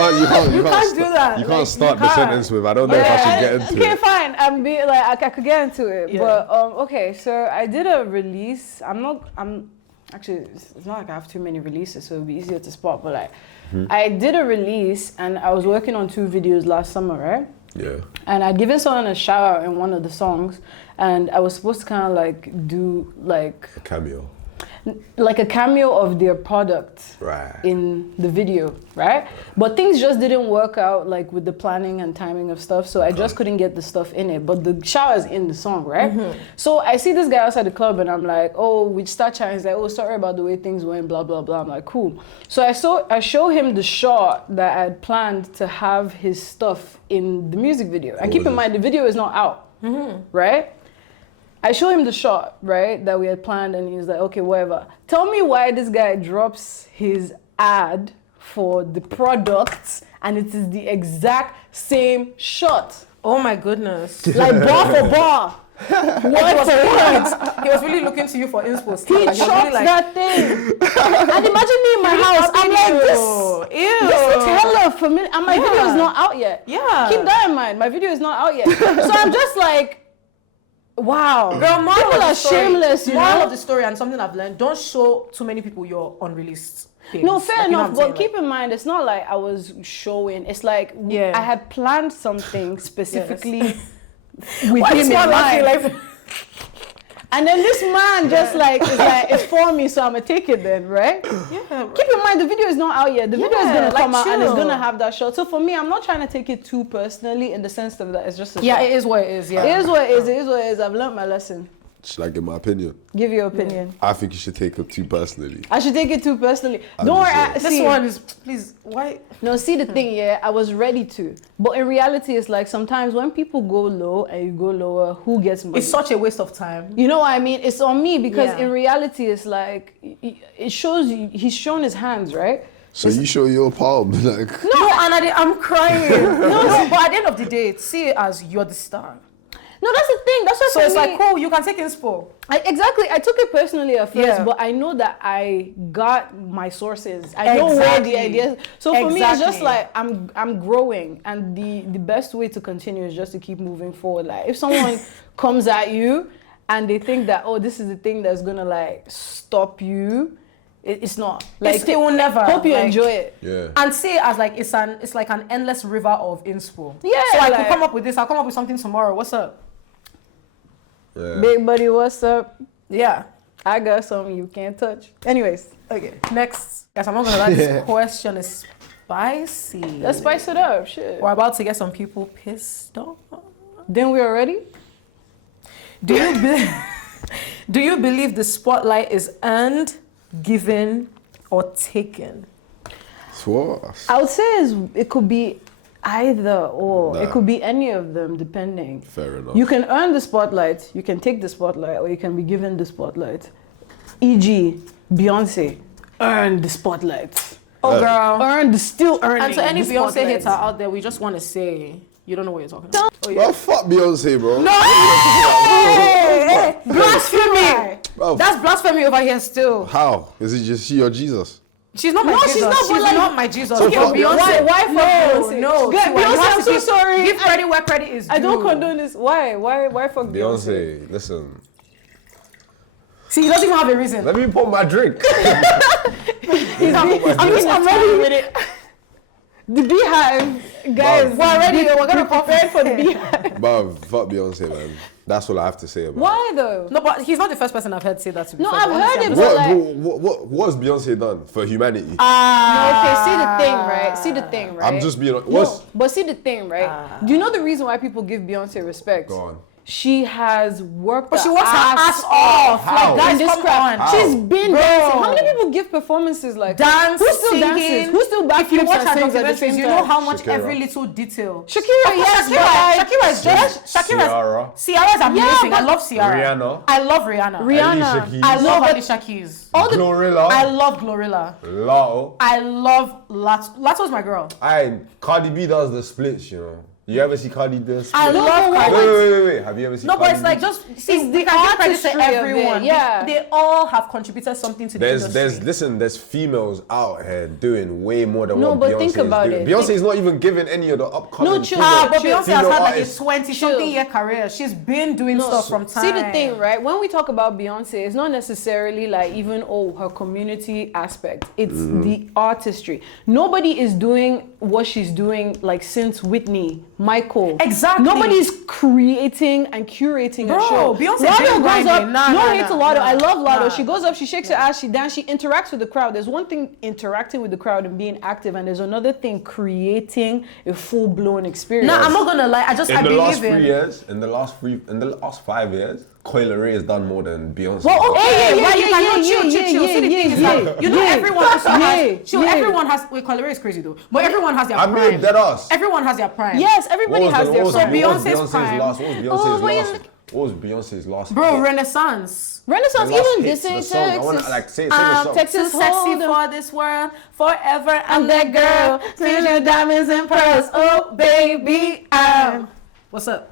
can't do that. You Like, can't start you the can't. sentence with I don't know if I should get into Okay, it. fine. I'm being like I could get into it, Yeah. but okay. So I did a release. I'm actually. It's not like I have too many releases, so it'll be easier to spot. But like, I did a release, and I was working on 2 videos last summer, right? Yeah. And I'd given someone a shout out in one of the songs, and I was supposed to kind of like do like A cameo. a cameo of their product Right. in the video, right? But things just didn't work out like with the planning and timing of stuff, so I just couldn't get the stuff in it. But the shower is in the song, right? So I see this guy outside the club and I'm like, oh, we start chatting. He's like, oh, sorry about the way things went, blah, blah, blah. I'm like, cool. So I show him the shot that I had planned to have his stuff in the music video. And keep in mind, the video is not out, right? I show him the shot, right, that we had planned, and he's like, okay, whatever. Tell me why this guy drops his ad for the product, and it is the exact same shot. Oh my goodness. Like bar for bar. Word for word. He was really looking to you for inspo. He Like, chopped really like, that thing. And imagine me in my house. I'm like, this looks hella familiar. And my video is not out yet. Yeah. Keep that in mind. My video is not out yet. So I'm just like, wow. Girl, moral people of the are story- shameless, you moral know? of the story, and something I've learned, don't show too many people your unreleased things. No, fair Like, you know enough, what I'm but saying? keep in mind, it's not like I was showing. It's like Yeah. I had planned something specifically with Why him is in one laughing mind. like And then this man just like is like, it's for me, so I'm gonna take it then, right? Yeah. Keep in mind, the video is not out yet. The video is Yeah, gonna like, come out and it's chill. gonna have that shot. So for me, I'm not trying to take it too personally in the sense of that it's just a Yeah, shot. it is what it is. Yeah. It is what it is. It is what it is. I've learned my lesson. Should I give my opinion? Give your opinion. I think you should take it too personally. I should take it too personally. I'm Don't worry. just saying. This one is, please, why? No, see the thing, yeah, I was ready to. But in reality, it's like sometimes when people go low and you go lower, who gets money? It's such a waste of time. You know what I mean? It's on me because Yeah. in reality, it's like, it shows, he's shown his hands, right? So you show your palm, like. No, and I'm crying. no, but at the end of the day, see it as you're the star. No, that's the thing. That's what So for it's me, like, cool, you can take inspo. Exactly. I took it personally at first, Yeah. but I know that I got my sources. I know where the Exactly. ideas. So for me, it's just Exactly. like I'm growing, and the best way to continue is just to keep moving forward. Like if someone comes at you and they think that, oh, this is the thing that's gonna like stop you, it's not. Like It will never. Hope you Like, enjoy it. Yeah. And see it as like it's like an endless river of inspo. Yeah, So I like- can come up with this. I'll come up with something tomorrow. What's up? Yeah. Big buddy, what's up? Yeah. I got something you can't touch. Anyways, Okay. Next. Guys, I'm not gonna lie. This question is spicy. let's spice it up. Shit. We're about to get some people pissed off. Then we already. Do you believe the spotlight is earned, given, or taken? What? I would say it could be either or. It Nah. could be any of them, depending. Fair enough. You can earn the spotlight, you can take the spotlight, or you can be given the spotlight. E.g., Beyonce earned the spotlight. Oh, girl. Still earning. And to any the Beyonce spotlight. hater out there, we just want to say, you don't know what you're talking about. Oh, yeah. Well, fuck Beyonce, bro. No! Hey! Blasphemy! Bro, That's blasphemy over here still. how? Is it just she or Jesus? She's not my No, Jesus. she's not, but She's like- not my Jesus. So Okay, fuck Beyonce. Beyonce. Why fuck No, Beyonce? no. Guys, Tiwa, Beyonce, you have I'm to so give- sorry. Give credit where credit is due. I don't condone this. Why fuck Beyonce? Beyonce, listen. See, he doesn't even have a reason. Let me pour my drink. I'm ready with it. The Beehive, guys. Wow. We're ready. We're gonna Be prepared for the Beehive. Bruv, fuck Beyonce, man. That's all I have to say about it. Why though? No, but he's not the first person I've heard say that to me. No, I've heard it, but What's Beyonce done for humanity? No, okay, see the thing, right? See the thing, right? I'm just being honest. No, but see the thing, right? Do you know the reason why people give Beyonce respect? Go on. She has worked But she her works her ass off. How? Like, guys, in this come craft. on. She's been Bro. dancing. How many people give performances like Dance, Who still singing. dances? Who still backflips If you watch and her sings at the documentaries, same you time? know how much Shakira. every little detail. Shakira, Of course, yes, Shakira is just Ciara. Ciara's amazing. but- I love Ciara. Rihanna. I love Rihanna. Rihanna. Alicia Keys. I love but- Alicia Keys. all the Glorilla. I love Glorilla. Lotto. I love Lato. Lato's my girl. Cardi B does the splits, you know. You ever see Cardi do the splits? I love but Cardi. Wait. Have you ever seen No, Cardi but it's like B? just It's see, the we can give credit artistry to of it, everyone. yeah. They all have contributed something to the industry. There's females out here doing way more than No, what but Beyonce think is about doing. it. Beyonce's not even giving any of the upcoming No, chill. female- But Chill. Beyonce has female had like a artists. 20-something year career. She's been doing stuff from time. See the thing, right? When we talk about Beyonce, it's not necessarily like even her community aspect. It's the artistry. Nobody is doing what she's doing like since Whitney, Michael. Exactly. Nobody's creating and curating Bro, a show. Beyonce Lotto been goes grinding. up. Nah, no nah, hate to nah, Lotto. nah, I love Lotto. nah. She goes up. She shakes her ass. She dance. She interacts with the crowd. There's one thing interacting with the crowd and being active, and there's another thing creating a full blown experience. Nah, I'm not gonna lie. I In the believe last in. 3 years, in the last 5 years, Coil Ray has done more than Beyonce. Well, okay, Yeah, right? You yeah, cannot yeah, chill. yeah, See, the thing is yeah, that you know yeah. everyone also Yeah, has. Chill, yeah. everyone has. Wait, Coil Ray is crazy though. But everyone has their I prime. mean, dead ass. Everyone has their prime. Yes, everybody has their So Beyonce's last? prime. What was Beyonce's Oh, but last? What was Beyonce's last? Bro, hit? Renaissance. Renaissance, The last even hits, this the ain't song. I wanna, Texas. like, say the song. Too Texas sexy Hold'em. for this world, forever. I'm that girl, turn your diamonds and pearls. Oh, baby, what's up?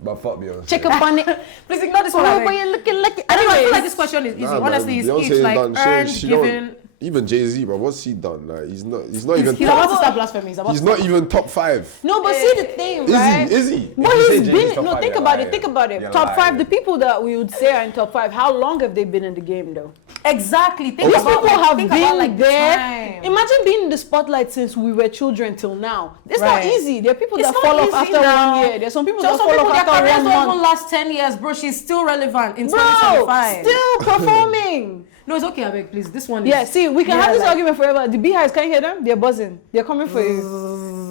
But fuck Beyonce. Check up on it. Please ignore this one. Oh, I but beg. you're looking like it. I feel like Anyways. this question is easy. Nah, Honestly, man, it's Beyonce each has like done- earned, she given. don't- Even Jay-Z, bro, what's he done? Like, he's not even He's top, about to start blasphemy. he's not even top 5. No, but see the thing, right? Is he? But If you say he's Jay-Z's been. top No, five, think you're about lying. it. Think about it. You're Top 5, lying. the people that we would say are in top 5. How long have they been in the game, though? Exactly. Think These about, people like, have think been about, like, the there. time. Imagine being in the spotlight since we were children till now. It's Right. not easy. There are people It's that not fall off easy after now. 1 year. There's some people So that some fall people, off their after careers 1 don't even month. last 10 years, bro. She's still relevant in Bro, 2025. still performing. No, it's okay, Abeg, please. This one is... Yeah, see, we can Yeah, have this like- argument forever. The beehives, can you hear them? They're buzzing. They're coming for you.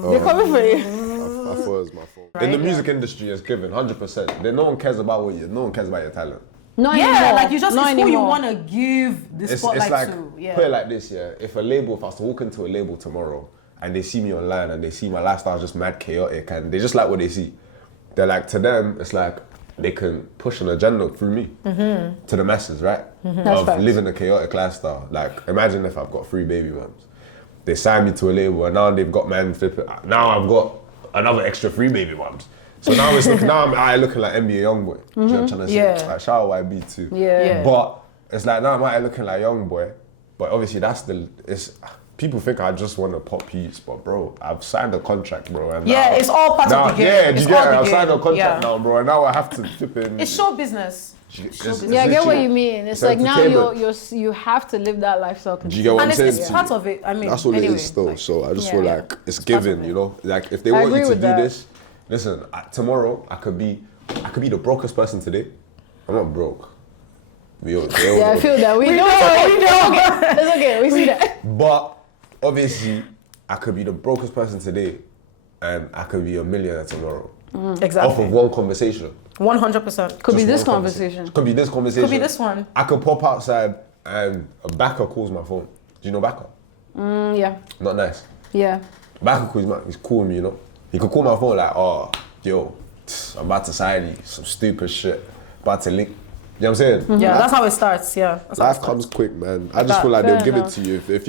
They're coming for you. I thought it was my fault. In the music industry, it's given 100%. Then no one cares about no one cares about your talent. Not Yeah, anymore. like you just, Not it's who you anymore. want to give the It's spotlight like, to. Yeah. put it like this, yeah. If I was to walk into a label tomorrow and they see me online and they see my lifestyle just mad chaotic and they just like what they see, they're like, to them, it's like they can push an agenda through me to the masses, right? That's Of facts. living a chaotic lifestyle. Like, imagine if I've got 3 baby mums. They sign me to a label and now they've got man flipping. Now I've got another extra 3 baby mums. So now I'm looking like NBA Youngboy. You know what I'm trying to say? Yeah. Like, shout out YB too. Yeah. But it's like now I'm looking like Youngboy. But obviously people think I just want to pop piece, but bro, I've signed a contract, bro. And Yeah, now, it's all part of the game. Yeah, It's you get all it? the I've signed a game. contract Yeah. now, bro, and now I have to flip in. It's show business. Yeah, I get what you mean. It's like now entertainment. you have to live that lifestyle. Do you get what And I'm saying? it's part of it. I mean, That's all anyway, it is still. like, So I just yeah, feel yeah. like it's part of given, it. you know? Like if they I want you agree to with do that. this, listen, tomorrow I could be the brokest person today. I'm not broke. Yeah, I feel that. We know. It's okay. We see that. But obviously, I could be the brokest person today, and I could be a millionaire tomorrow. Exactly. Off of one conversation. 100%. Could be Just this one conversation. Could be this conversation. Could be this one. I could pop outside and a backer calls my phone. Do you know backer? Yeah. Not nice. Yeah. Backer calls he's cool with me, you know? He could call my phone like, oh, yo, I'm about to sign you some stupid shit. About to link. You know what I'm saying? Yeah, that's how it starts. Yeah. That's how it Life starts. comes quick, man. I just feel like Fair they'll give enough. it to you. If it's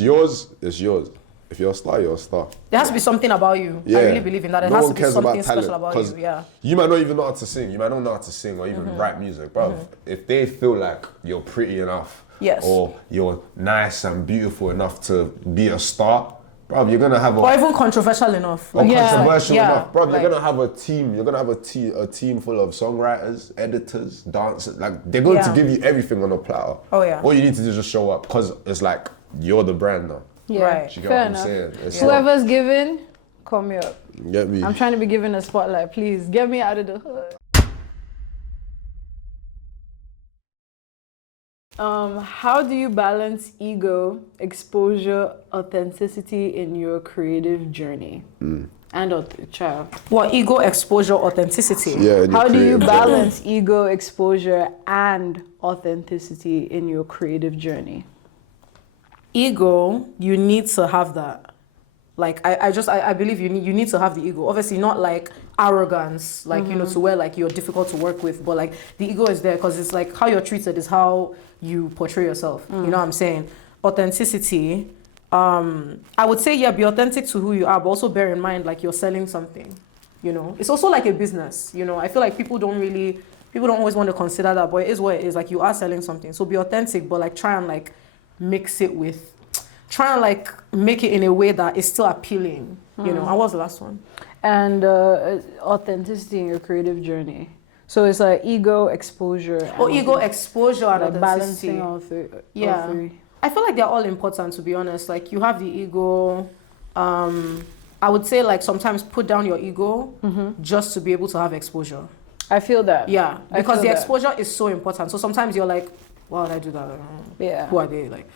yours, it's yours. If you're a star, you're a star. There has to be something about you. Yeah. I really believe in that. There No has one to be cares something about talent, special about 'cause you. Yeah. You might not even know how to sing. You might not know how to sing or even write music, bro. If they feel like you're pretty enough, Yes. or you're nice and beautiful enough to be a star, bro, you're gonna have Or even controversial enough. or Like, controversial yeah, enough, bro. like- You're gonna have a team. You're gonna have a team full of songwriters, editors, dancers. Like they're going to Yeah. give you everything on a platter. Oh, yeah. All you need to do is just show up, because it's like you're the brand now. Yeah. Right. Do you get Fair what I'm enough. saying? It's Whoever's given, call me up. like, get me. I'm trying to be given a spotlight. Please get me out of the hood. How do you balance ego, exposure, authenticity in your creative journey? And child. What ego, exposure, authenticity. Yeah. in your How do you creative journey. balance ego, exposure, and authenticity in your creative journey? Ego, you need to have that. Like I believe you need to have the ego. Obviously not like arrogance, like you know, to where like you're difficult to work with, but like the ego is there because it's like how you're treated is how you portray yourself. You know what I'm saying? Authenticity. I would say be authentic to who you are, but also bear in mind like you're selling something. You know, it's also like a business. You know, I feel like people don't always want to consider that, but it is what it is. Like you are selling something, so be authentic, but like try and like mix it with. Try and like make it in a way that is still appealing, you know. And what's the last one? And authenticity in your creative journey. So it's like ego, exposure. Or ego, exposure, and like authenticity. balancing all three. Yeah. All three. I feel like they're all important, to be honest. Like you have the ego. I would say like sometimes put down your ego just to be able to have exposure. I feel that. Yeah, I because feel the that. exposure is so important. So sometimes you're like, why would I do that? Yeah. Who are they? Like,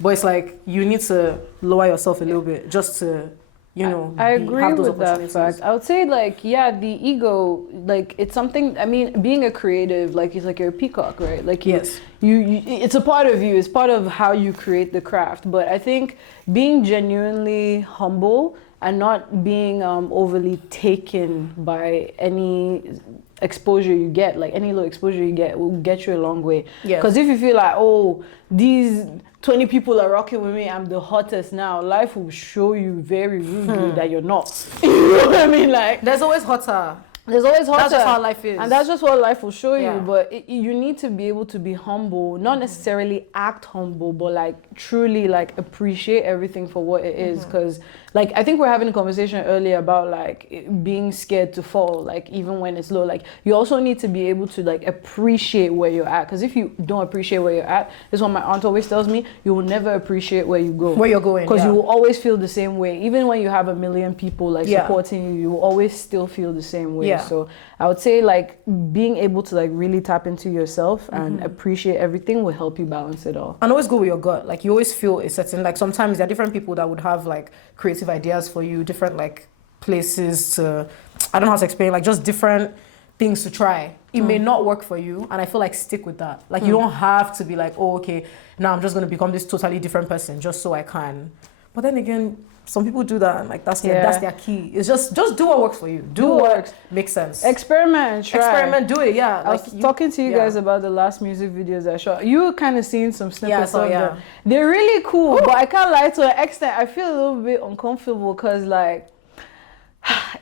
but it's like you need to lower yourself a little bit just to, you know. I agree have those with that opportunities. fact. I would say like, the ego, like it's something, I mean, being a creative, like it's like you're a peacock, right? Like Yes. you it's a part of you, it's part of how you create the craft. But I think being genuinely humble and not being overly taken by any exposure you get, like any little exposure you get will get you a long way. Yes. Because if you feel like, oh, these 20 people are rocking with me, I'm the hottest now, life will show you very rudely that you're not. You know what I mean? Like, There's always hotter. there's always hotter. That's just how life is. And that's just what life will show Yeah. you. But you need to be able to be humble, not necessarily act humble, but like truly like appreciate everything for what it is. Because like I think we're having a conversation earlier about like being scared to fall, like even when it's low. Like you also need to be able to like appreciate where you're at. Because if you don't appreciate where you're at, this is what my aunt always tells me, you will never appreciate where you go. Where you're going, Because yeah. you will always feel the same way. Even when you have a million people like Yeah. supporting you, you will always still feel the same way. Yeah. So I would say like being able to like really tap into yourself and appreciate everything will help you balance it all. And always go with your gut. Like you always feel a certain, like sometimes there are different people that would have like creative ideas for you, different like places to, I don't know how to explain, like just different things to try. It may not work for you, and I feel like stick with that. Like you don't have to be like, oh, okay, now I'm just going to become this totally different person just so I can. But then again, some people do that, and like that's their key. It's just do what works for you. Do what what works. makes sense. Experiment and try. Experiment, do it, yeah. I was talking to you guys about the last music videos I shot. You were kind of seeing some snippets of them. They're really cool, but I can't lie, to an extent I feel a little bit uncomfortable because like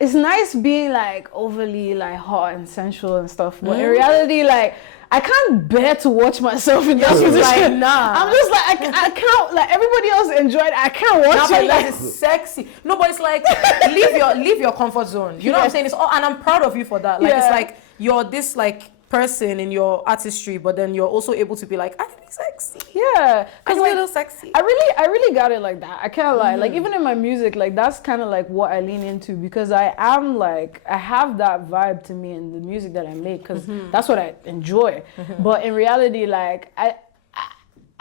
it's nice being like overly like hot and sensual and stuff, but in reality, like I can't bear to watch myself in that position. Like, nah. I'm just like I can't, like everybody else enjoyed it. I can't watch it. Like, it's sexy. No, but it's like leave your comfort zone. You know what I'm saying? It's all, and I'm proud of you for that. Like it's like you're this like person in your artistry, but then you're also able to be like, I can be sexy. Yeah, I can like, be a little sexy. I really got it like that. I can't lie. Like even in my music, like that's kind of like what I lean into, because I am like, I have that vibe to me in the music that I make, because that's what I enjoy. But in reality, like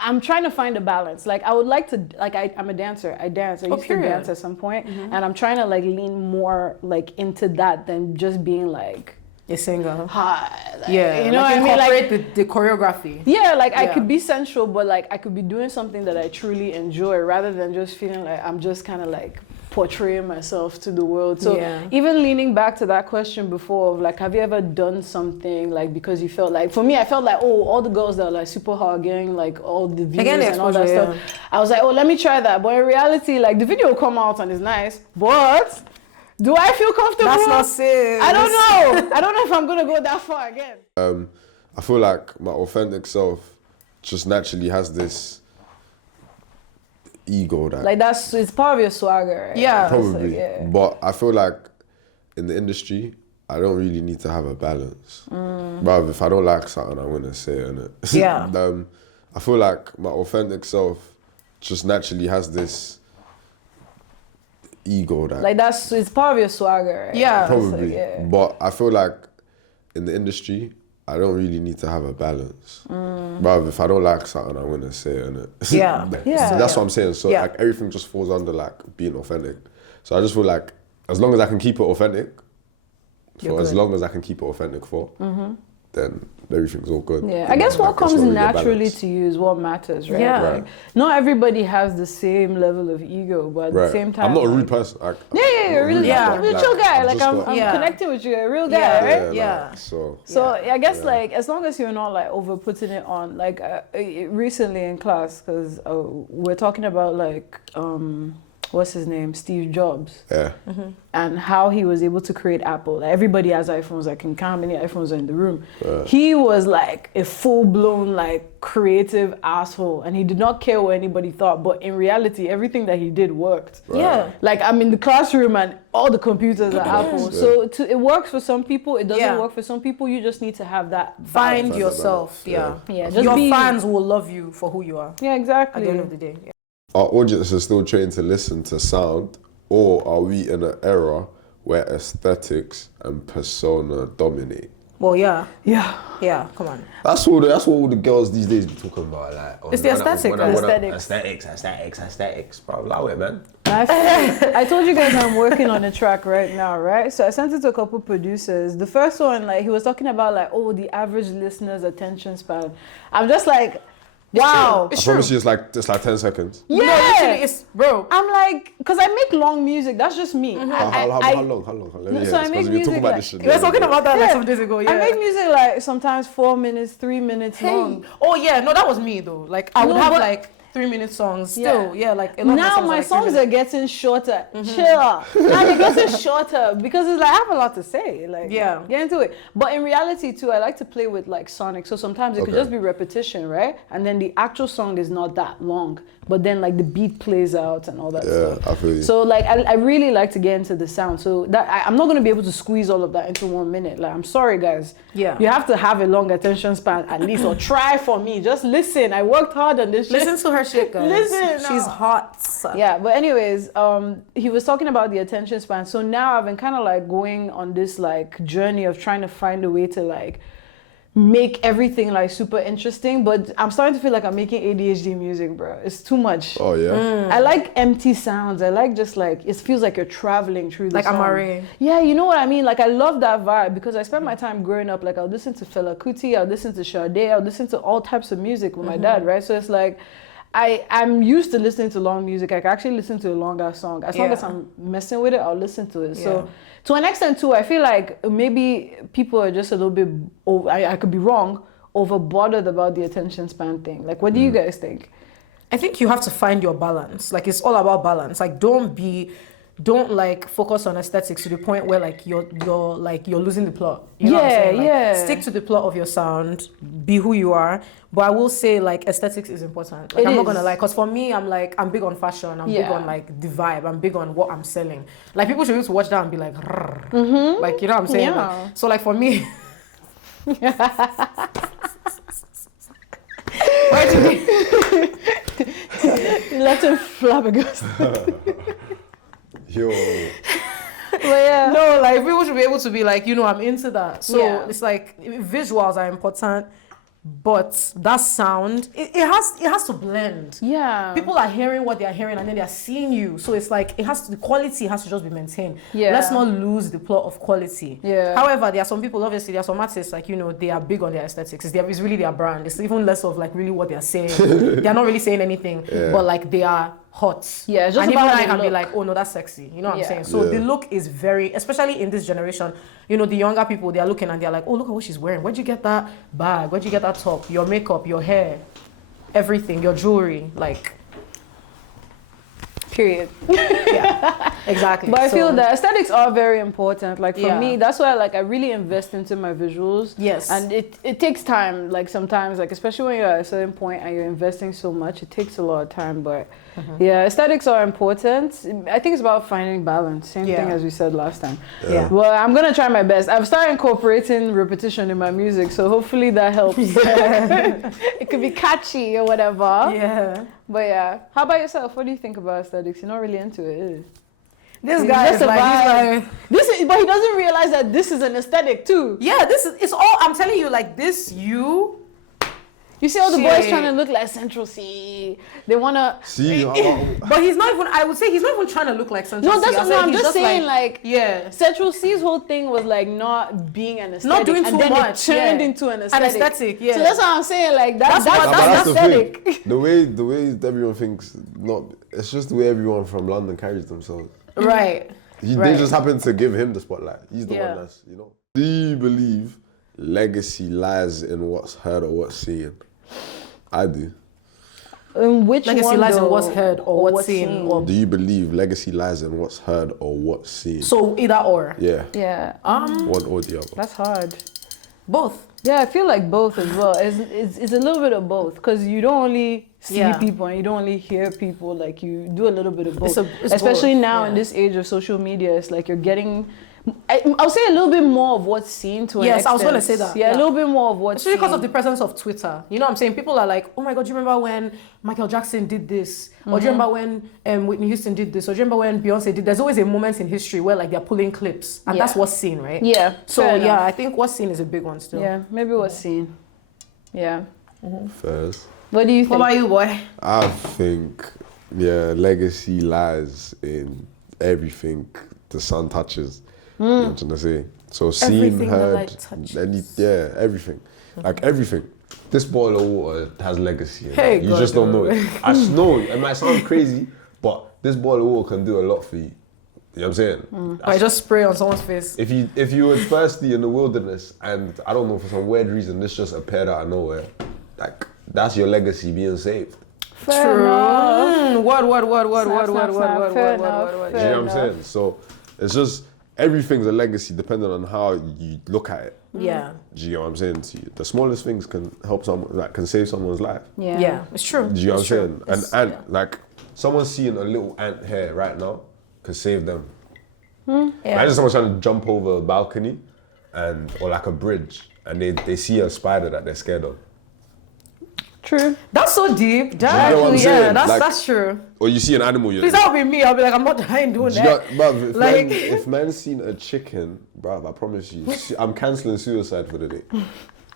I'm trying to find a balance. Like I would like to, like I'm a dancer. I dance. I used to dance at some point, and I'm trying to like lean more like into that than just being like a singer. Hot. Like, Yeah, you know like what I mean? Like the choreography. Yeah, like I could be sensual, but like I could be doing something that I truly enjoy, rather than just feeling like I'm just kind of like portraying myself to the world. So even leaning back to that question before of like, have you ever done something like because you felt like, for me, I felt like, oh, all the girls that are like super hot getting like all the views and all that stuff. I was like, oh, let me try that. But in reality, like the video will come out and it's nice, but do I feel comfortable? That's not serious. I don't know. I don't know if I'm gonna go that far again. I feel like my authentic self just naturally has this ego that like it's part of your swagger, right? Yeah, probably. Like, But I feel like in the industry, I don't really need to have a balance. But if I don't like something, I'm gonna say it, innit? Yeah. I feel like my authentic self just naturally has this ego that like it's part of your swagger, right? Yeah, probably. But I feel like in the industry, I don't really need to have a balance. But if I don't like something, I'm gonna say it, innit? Yeah. So that's what I'm saying. So like everything just falls under like being authentic. So I just feel like as long as I can keep it authentic, as long as I can keep it authentic then everything's all good. Yeah, I guess what comes naturally to you is what matters, right? Yeah. Like, not everybody has the same level of ego, but at the same time, I'm not a rude person. Like, real chill guy. Like I'm connecting with you, a real guy, right? Yeah. So I guess like as long as you're not like over putting it on, like recently in class, because we're talking about like what's his name, Steve Jobs, and how he was able to create Apple. Like, everybody has iPhones. I can count how many iPhones are in the room. He was like a full-blown like creative asshole, and he did not care what anybody thought. But in reality, everything that he did worked. Yeah. Like I'm in the classroom and all the computers are Apple. So it works for some people. It doesn't work for some people. You just need to have that. Find yourself. Yeah. Just your fans will love you for who you are. Yeah, exactly. At the end of the day. Yeah. Our audience is still trained to listen to sound, or are we in an era where aesthetics and persona dominate? Well, yeah. Come on. That's what all the girls these days be talking about. Like, it's the aesthetic. Aesthetics, bro. Allow it, man. I told you guys I'm working on a track right now, right? So I sent it to a couple producers. The first one, like he was talking about like, oh, the average listener's attention span. I'm just like, wow. I promise you, it's like 10 seconds. Yeah, no, literally, it's bro. I'm like, because I make long music. That's just me. How long? Let me hear so I this, make 'cause music talking about like, this shit. We were talking about that like some days ago. Yeah. I make music like sometimes 4 minutes, 3 minutes long. Oh yeah, no, that was me though. Like I would have like 3-minute songs still. Yeah, like a lot now of my songs are getting shorter. Chill. Now they're getting shorter because it's like I have a lot to say. Like get into it. But in reality too, I like to play with like sonic. So sometimes it could just be repetition, right? And then the actual song is not that long, but then like the beat plays out and all that stuff. Yeah, I feel you. So like I really like to get into the sound. So that I'm not gonna be able to squeeze all of that into 1 minute. Like I'm sorry guys. Yeah. You have to have a long attention span at least, or try for me. Just listen. I worked hard on this shit. Listen to her shit, guys. Listen. She's hot. Yeah, but anyways, he was talking about the attention span. So now I've been kind of like going on this like journey of trying to find a way to like make everything like super interesting, but I'm starting to feel like I'm making ADHD music, bro. It's too much. Oh yeah. I like empty sounds. I like just like it feels like you're traveling through the like song. Amare. Yeah, you know what I mean? Like I love that vibe because I spent my time growing up. Like I'll listen to Fela Kuti, I'll listen to Sade, I'll listen to all types of music with my dad, right? So it's like I'm used to listening to long music. I can actually listen to a longer song. As long as I'm messing with it, I'll listen to it. So to an extent too, I feel like maybe people are just a little bit, I could be wrong, over bothered about the attention span thing. Like, what do you guys think? I think you have to find your balance. Like it's all about balance. Like don't be don't like focus on aesthetics to the point where like you're losing the plot. You know what I'm saying? Like, stick to the plot of your sound, be who you are. But I will say like aesthetics is important. Like, I'm not gonna lie, because for me, I'm big on fashion. I'm big on like the vibe. I'm big on what I'm selling. Like people should be able to watch that and be like, like you know what I'm saying? Yeah. Like, so like for me. Why do we? Let him flabbergasted. Yo. But yeah. No, like people should be able to be like, you know, I'm into that. So it's like visuals are important, but that sound, it has to blend. Yeah. People are hearing what they are hearing and then they are seeing you. So it's like the quality has to just be maintained. Yeah. Let's not lose the plot of quality. Yeah. However, there are some people, obviously, there are some artists, like, you know, they are big on their aesthetics. It's really their brand. It's even less of like really what they are saying. They're not really saying anything, but like they are hot. Yeah, it's just and even about I the can be look. like, oh no, that's sexy. You know what I'm Yeah. saying? So the look is very, especially in this generation, you know, the younger people, they are looking and they're like, oh, look at what she's wearing. Where'd you get that bag? Where'd you get that top? Your makeup, your hair, everything, your jewelry, like. Period. Yeah, exactly. But I feel that aesthetics are very important. Like for Yeah. me, that's why like I really invest into my visuals. Yes. And it takes time. Like sometimes, like especially when you're at a certain point and you're investing so much, it takes a lot of time. But yeah, aesthetics are important. I think it's about finding balance. Same thing as we said last time. Yeah. Well, I'm gonna try my best. I've started incorporating repetition in my music, so hopefully that helps. It could be catchy or whatever. Yeah. But yeah, how about yourself? What do you think about aesthetics? You're not really into it, is it? This He's guy just is a like, vibe. This is, but he doesn't realize that this is an aesthetic too. yeah, it's all, I'm telling you, like this, You see all the boys Shit. trying to look like Central C. They wanna. See, but he's not even, I would say he's not even trying to look like Central No, that's C. what, no. I'm He's just saying, like, yeah. Central C's whole thing was like not being an aesthetic, Not doing and too then much, it turned yeah. into an An aesthetic. aesthetic, yeah. So that's what I'm saying. Like that's but that's the aesthetic. thing. The way everyone thinks, it's just the way everyone from London carries themselves. Right. They just happen to give him the spotlight. He's the Yeah. one that's, you know. Do you believe legacy lies in what's heard or what's seen? I do. Which Legacy one lies in though? what's heard or what's seen. Or, Do you believe legacy lies in what's heard or what's seen? so either or. Yeah. Yeah. One or the other. That's hard. Both. Yeah, I feel like both as well. It's a little bit of both because you don't only see people and you don't only hear people. Like you do a little bit of both. It's Especially both, now in this age of social media, it's like you're getting. I'll say a little bit more of what's seen to an extent. Yes, I was gonna say that. Yeah, a little bit more of what's Especially because seen. of the presence of Twitter. You know what I'm saying? People are like, oh my God, do you remember when Michael Jackson did this? Or do you remember when Whitney Houston did this? Or do you remember when Beyonce did? There's always a moment in history where like they're pulling clips. And that's what's seen, right? Yeah. So fair yeah, enough. I think what's seen is a big one still. Yeah, maybe what's seen. Yeah. First. What do you think? What about you, boy? I think, legacy lies in everything the sun touches. You know what I'm trying to say? So seen, Everything the heard, light touches. everything. Like everything. This bottle of water has legacy in it. Hey, You God, just don't know it. I just know it might sound crazy, but this bottle of water can do a lot for you. You know what I'm saying? I just spray on someone's face. If you were thirsty in the wilderness and I don't know, for some weird reason this just appeared out of nowhere, like that's your legacy being saved. Fair enough. What? Fair Do you enough. know what I'm saying? So it's just everything's a legacy depending on how you look at it. Yeah. Do you know what I'm saying to you? The smallest things can help someone, like can save someone's life. Yeah. Yeah, it's true. Do you know what I'm saying? An It's- ant, like someone seeing a little ant here right now could save them. Imagine someone trying to jump over a balcony or like a bridge and they see a spider that they're scared of. True. That's so deep. you know what I'm Actually, saying? Like- that's true. Or you see an animal, Please, that would be me. I'll be like, I'm not dying doing that. bruv, Like- if man's seen a chicken, bruv, I promise you, I'm cancelling suicide for the day.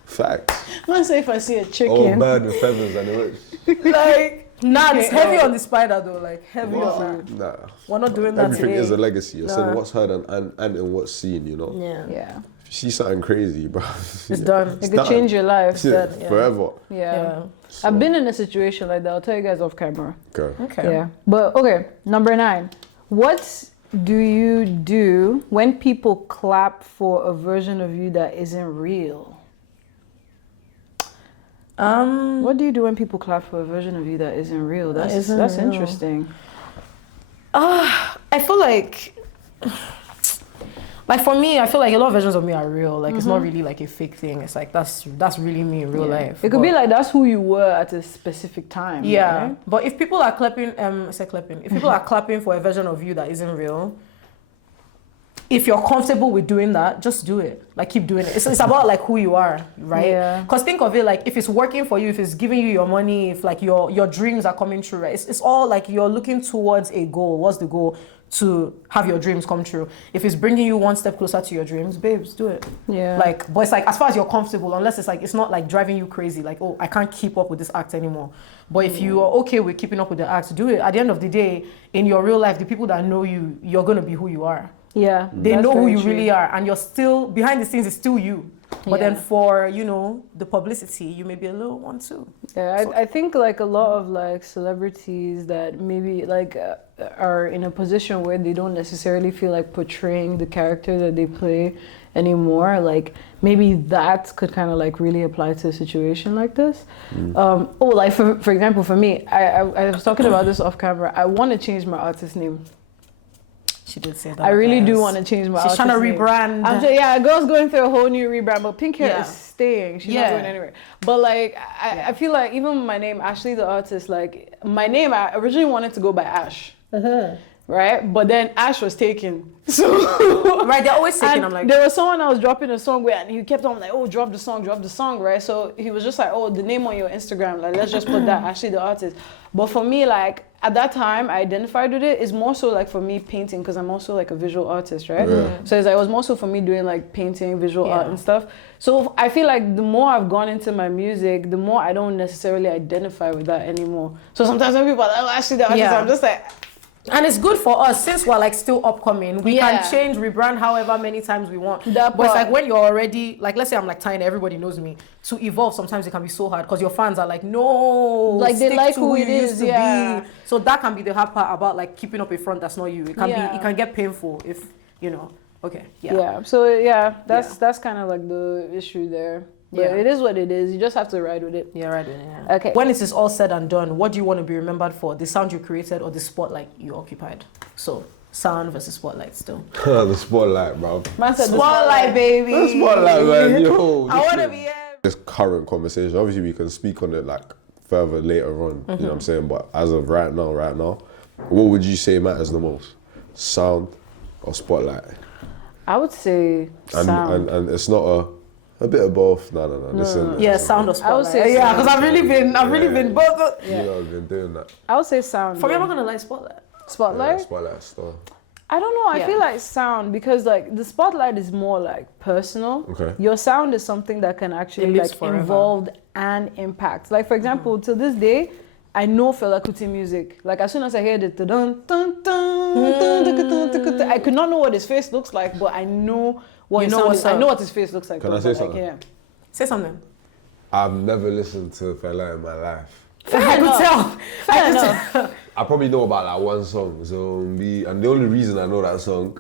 Facts. I'm gonna say if I see a chicken. Oh, bird with feathers and it looks. Like, nah, it's Okay, heavy on the spider though. Like, heavy on that. Nah. We're not doing that Everything today. is a legacy. It's Nah. in what's heard and in what's seen, you know? Yeah. Yeah. If you see something crazy, bro. It's done. It could change your life. Yeah, done, yeah. forever. Yeah. So- I've been in a situation like that. I'll tell you guys off camera. Okay. Okay. Yeah. But okay, number 9. What do you do when people clap for a version of you that isn't real? What do you do when people clap for a version of you that isn't real? That's isn't that's real. interesting. I feel like for me, I feel like a lot of versions of me are real. Like it's not really like a fake thing. It's like that's really me in real life. It could be like that's who you were at a specific time. Yeah, right? but if people are clapping, if people are clapping for a version of you that isn't real, if you're comfortable with doing that, just do it. Like keep doing it. It's about like who you are, right? Yeah. Because think of it like if it's working for you, if it's giving you your money, if like your dreams are coming true, right? It's all like you're looking towards a goal. What's the goal? To have your dreams come true. If it's bringing you one step closer to your dreams, babes, do it. Yeah. Like, but it's like as far as you're comfortable, unless it's like it's not like driving you crazy. Like, oh, I can't keep up with this act anymore. But if you are okay with keeping up with the act, do it. At the end of the day, in your real life, the people that know you, you're gonna be who you are. Yeah. They that's know who very you true. really are, and you're still behind the scenes. It's still you. But then Yeah. for the publicity, you may be a little one too. Yeah, I think like a lot of like celebrities that maybe like are in a position where they don't necessarily feel like portraying the character that they play anymore. Like maybe that could kind of like really apply to a situation like this. Like for example, for me, I was talking about this off camera. I want to change my artist name. She did say that. I really do yes. want to change my She's artist trying to name. rebrand. I'm just, yeah, girl's going through a whole new rebrand, but pink hair Yeah. is staying. She's not Yeah. going anywhere. But like, I feel like even my name, Ashley the Artist, like my name, I originally wanted to go by Ash, right? But then Ash was taken. So Right, they're always taking. and I'm like, there was someone I was dropping a song with, and he kept on like, oh, drop the song, right? So he was just like, oh, the name on your Instagram, like let's just put that Ashley the Artist. But for me, like at that time, I identified with it. It's more so like for me painting, because I'm also like a visual artist, right? Yeah. So it's like, it was more so for me doing like painting, visual Yeah. art and stuff. So I feel like the more I've gone into my music, the more I don't necessarily identify with that anymore. So sometimes when people are like, oh, Ashley the Artist, Yeah. I'm just like, and it's good for us since we're like still upcoming. We Yeah. can change, rebrand however many times we want. That But it's part. like when you're already like, let's say I'm like Taene, everybody knows me. To evolve, sometimes it can be so hard because your fans are like, no, Like, they stick like to who you it is, used to yeah. be. So that can be the hard part about like keeping up a front that's not you. It can Yeah. it can get painful if Okay, yeah. So yeah, that's kind of like the issue there. But Yeah. it is what it is. You just have to ride with it. Yeah, right. Yeah. Okay. When it is all said and done, what do you want to be remembered for? The sound you created or the spotlight you occupied? So, sound versus spotlight still. The spotlight, bro. Man said the Spotlight, baby. The spotlight, man. Yo, I want to be here. this current conversation. Obviously, we can speak on it like further later on. You know what I'm saying? But as of right now, what would you say matters the most? Sound or spotlight? I would say sound. And it's not a bit of both. No. Listen. Yeah, sound or I spotlight. would say yeah, sound. because I've really been both. You know, I've been doing that. I would say sound. For me, I'm though. not gonna lie, spotlight. Yeah, Spotlight. spotlight stuff. I don't know. I Yeah. feel like sound because like the spotlight is more like personal. Okay. Your sound is something that can actually It lives like forever. involve and impact. Like for example, to this day, I know Fela Kuti music. Like as soon as I hear the dun dun dun dun dun dun dun, I could not know what his face looks like, but I know what You his know sound what's is. I up. know what his face looks like. Can though, I say but, like, something? yeah. Say something. I've never listened to Fela in my life. I could tell. Fair enough. I probably know about like one song, Zombie, and the only reason I know that song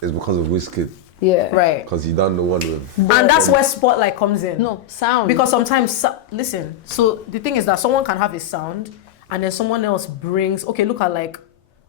is because of Wizkid, Yeah. Right. because he done the one with. And that's where spotlight comes in. No sound. Because sometimes, listen, so the thing is that someone can have a sound and then someone else brings, okay, look at like,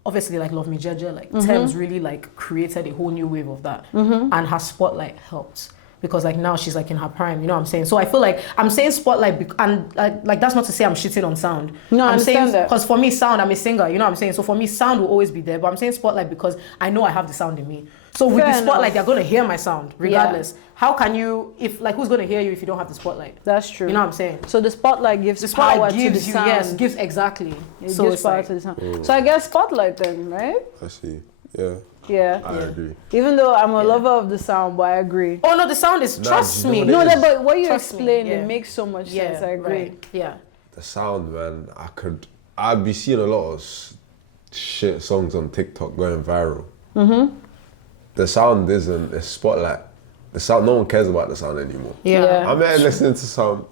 obviously like Love Me Jeje, like Thames really like created a whole new wave of that. And her spotlight helped. Because like now she's like in her prime, you know what I'm saying? So I feel like I'm saying spotlight and like that's not to say I'm shitting on sound. No, I I'm understand saying that. because for me sound, I'm a singer, you know what I'm saying? So for me sound will always be there, but I'm saying spotlight because I know I have the sound in me. So with Fair the spotlight, enough. they're gonna hear my sound regardless. How can you, if like who's gonna hear you if you don't have the spotlight? That's true. You know what I'm saying? So the spotlight gives The power spotlight to gives the you, sound. yes, gives exactly. It So gives it's power like, to the sound. So I guess spotlight then, right? I see. Yeah, Yeah. I agree. Even though I'm a lover of the sound, but I agree. oh no, the sound is, Nah, trust you know me. what No, it is. but what you Trust me, explained, yeah. it makes so much Yeah, sense. I agree. right, yeah. The sound, man. I'd be seeing a lot of shit songs on TikTok going viral. The sound isn't a spotlight. The sound, no one cares about the sound anymore. Yeah. I'm here listening to some.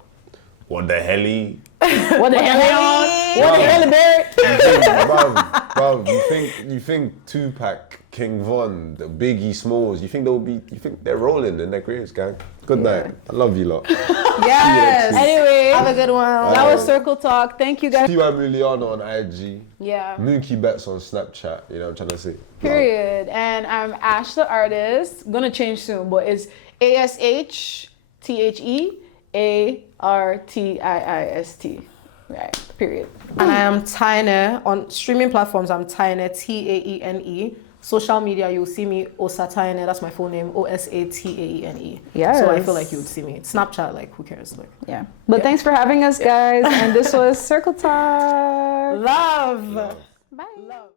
What the hell? What the hell? What the hell, Barry? Bruv, you think Tupac, King Von, the Biggie Smalls, you think they're rolling in their careers, gang? Good night. I love you lot. Yes. Anyway, Have a good one. that was Circle Talk. Thank you guys. Muliano on IG. Yeah. Mookie Betts on Snapchat. You know what I'm trying to say? Period. And I'm AshleytheArtiist. Gonna change soon, but it's AshleytheArtist. Right. Period. And I am Taene. On streaming platforms, I'm Taene, Taene. Social media, you'll see me Osataene. That's my full name, Osataene. Yes. So I feel like you would see me. Snapchat, like, who cares? Like, Yeah. But thanks for having us, guys. And this was Circle Talk. love. Bye. Love.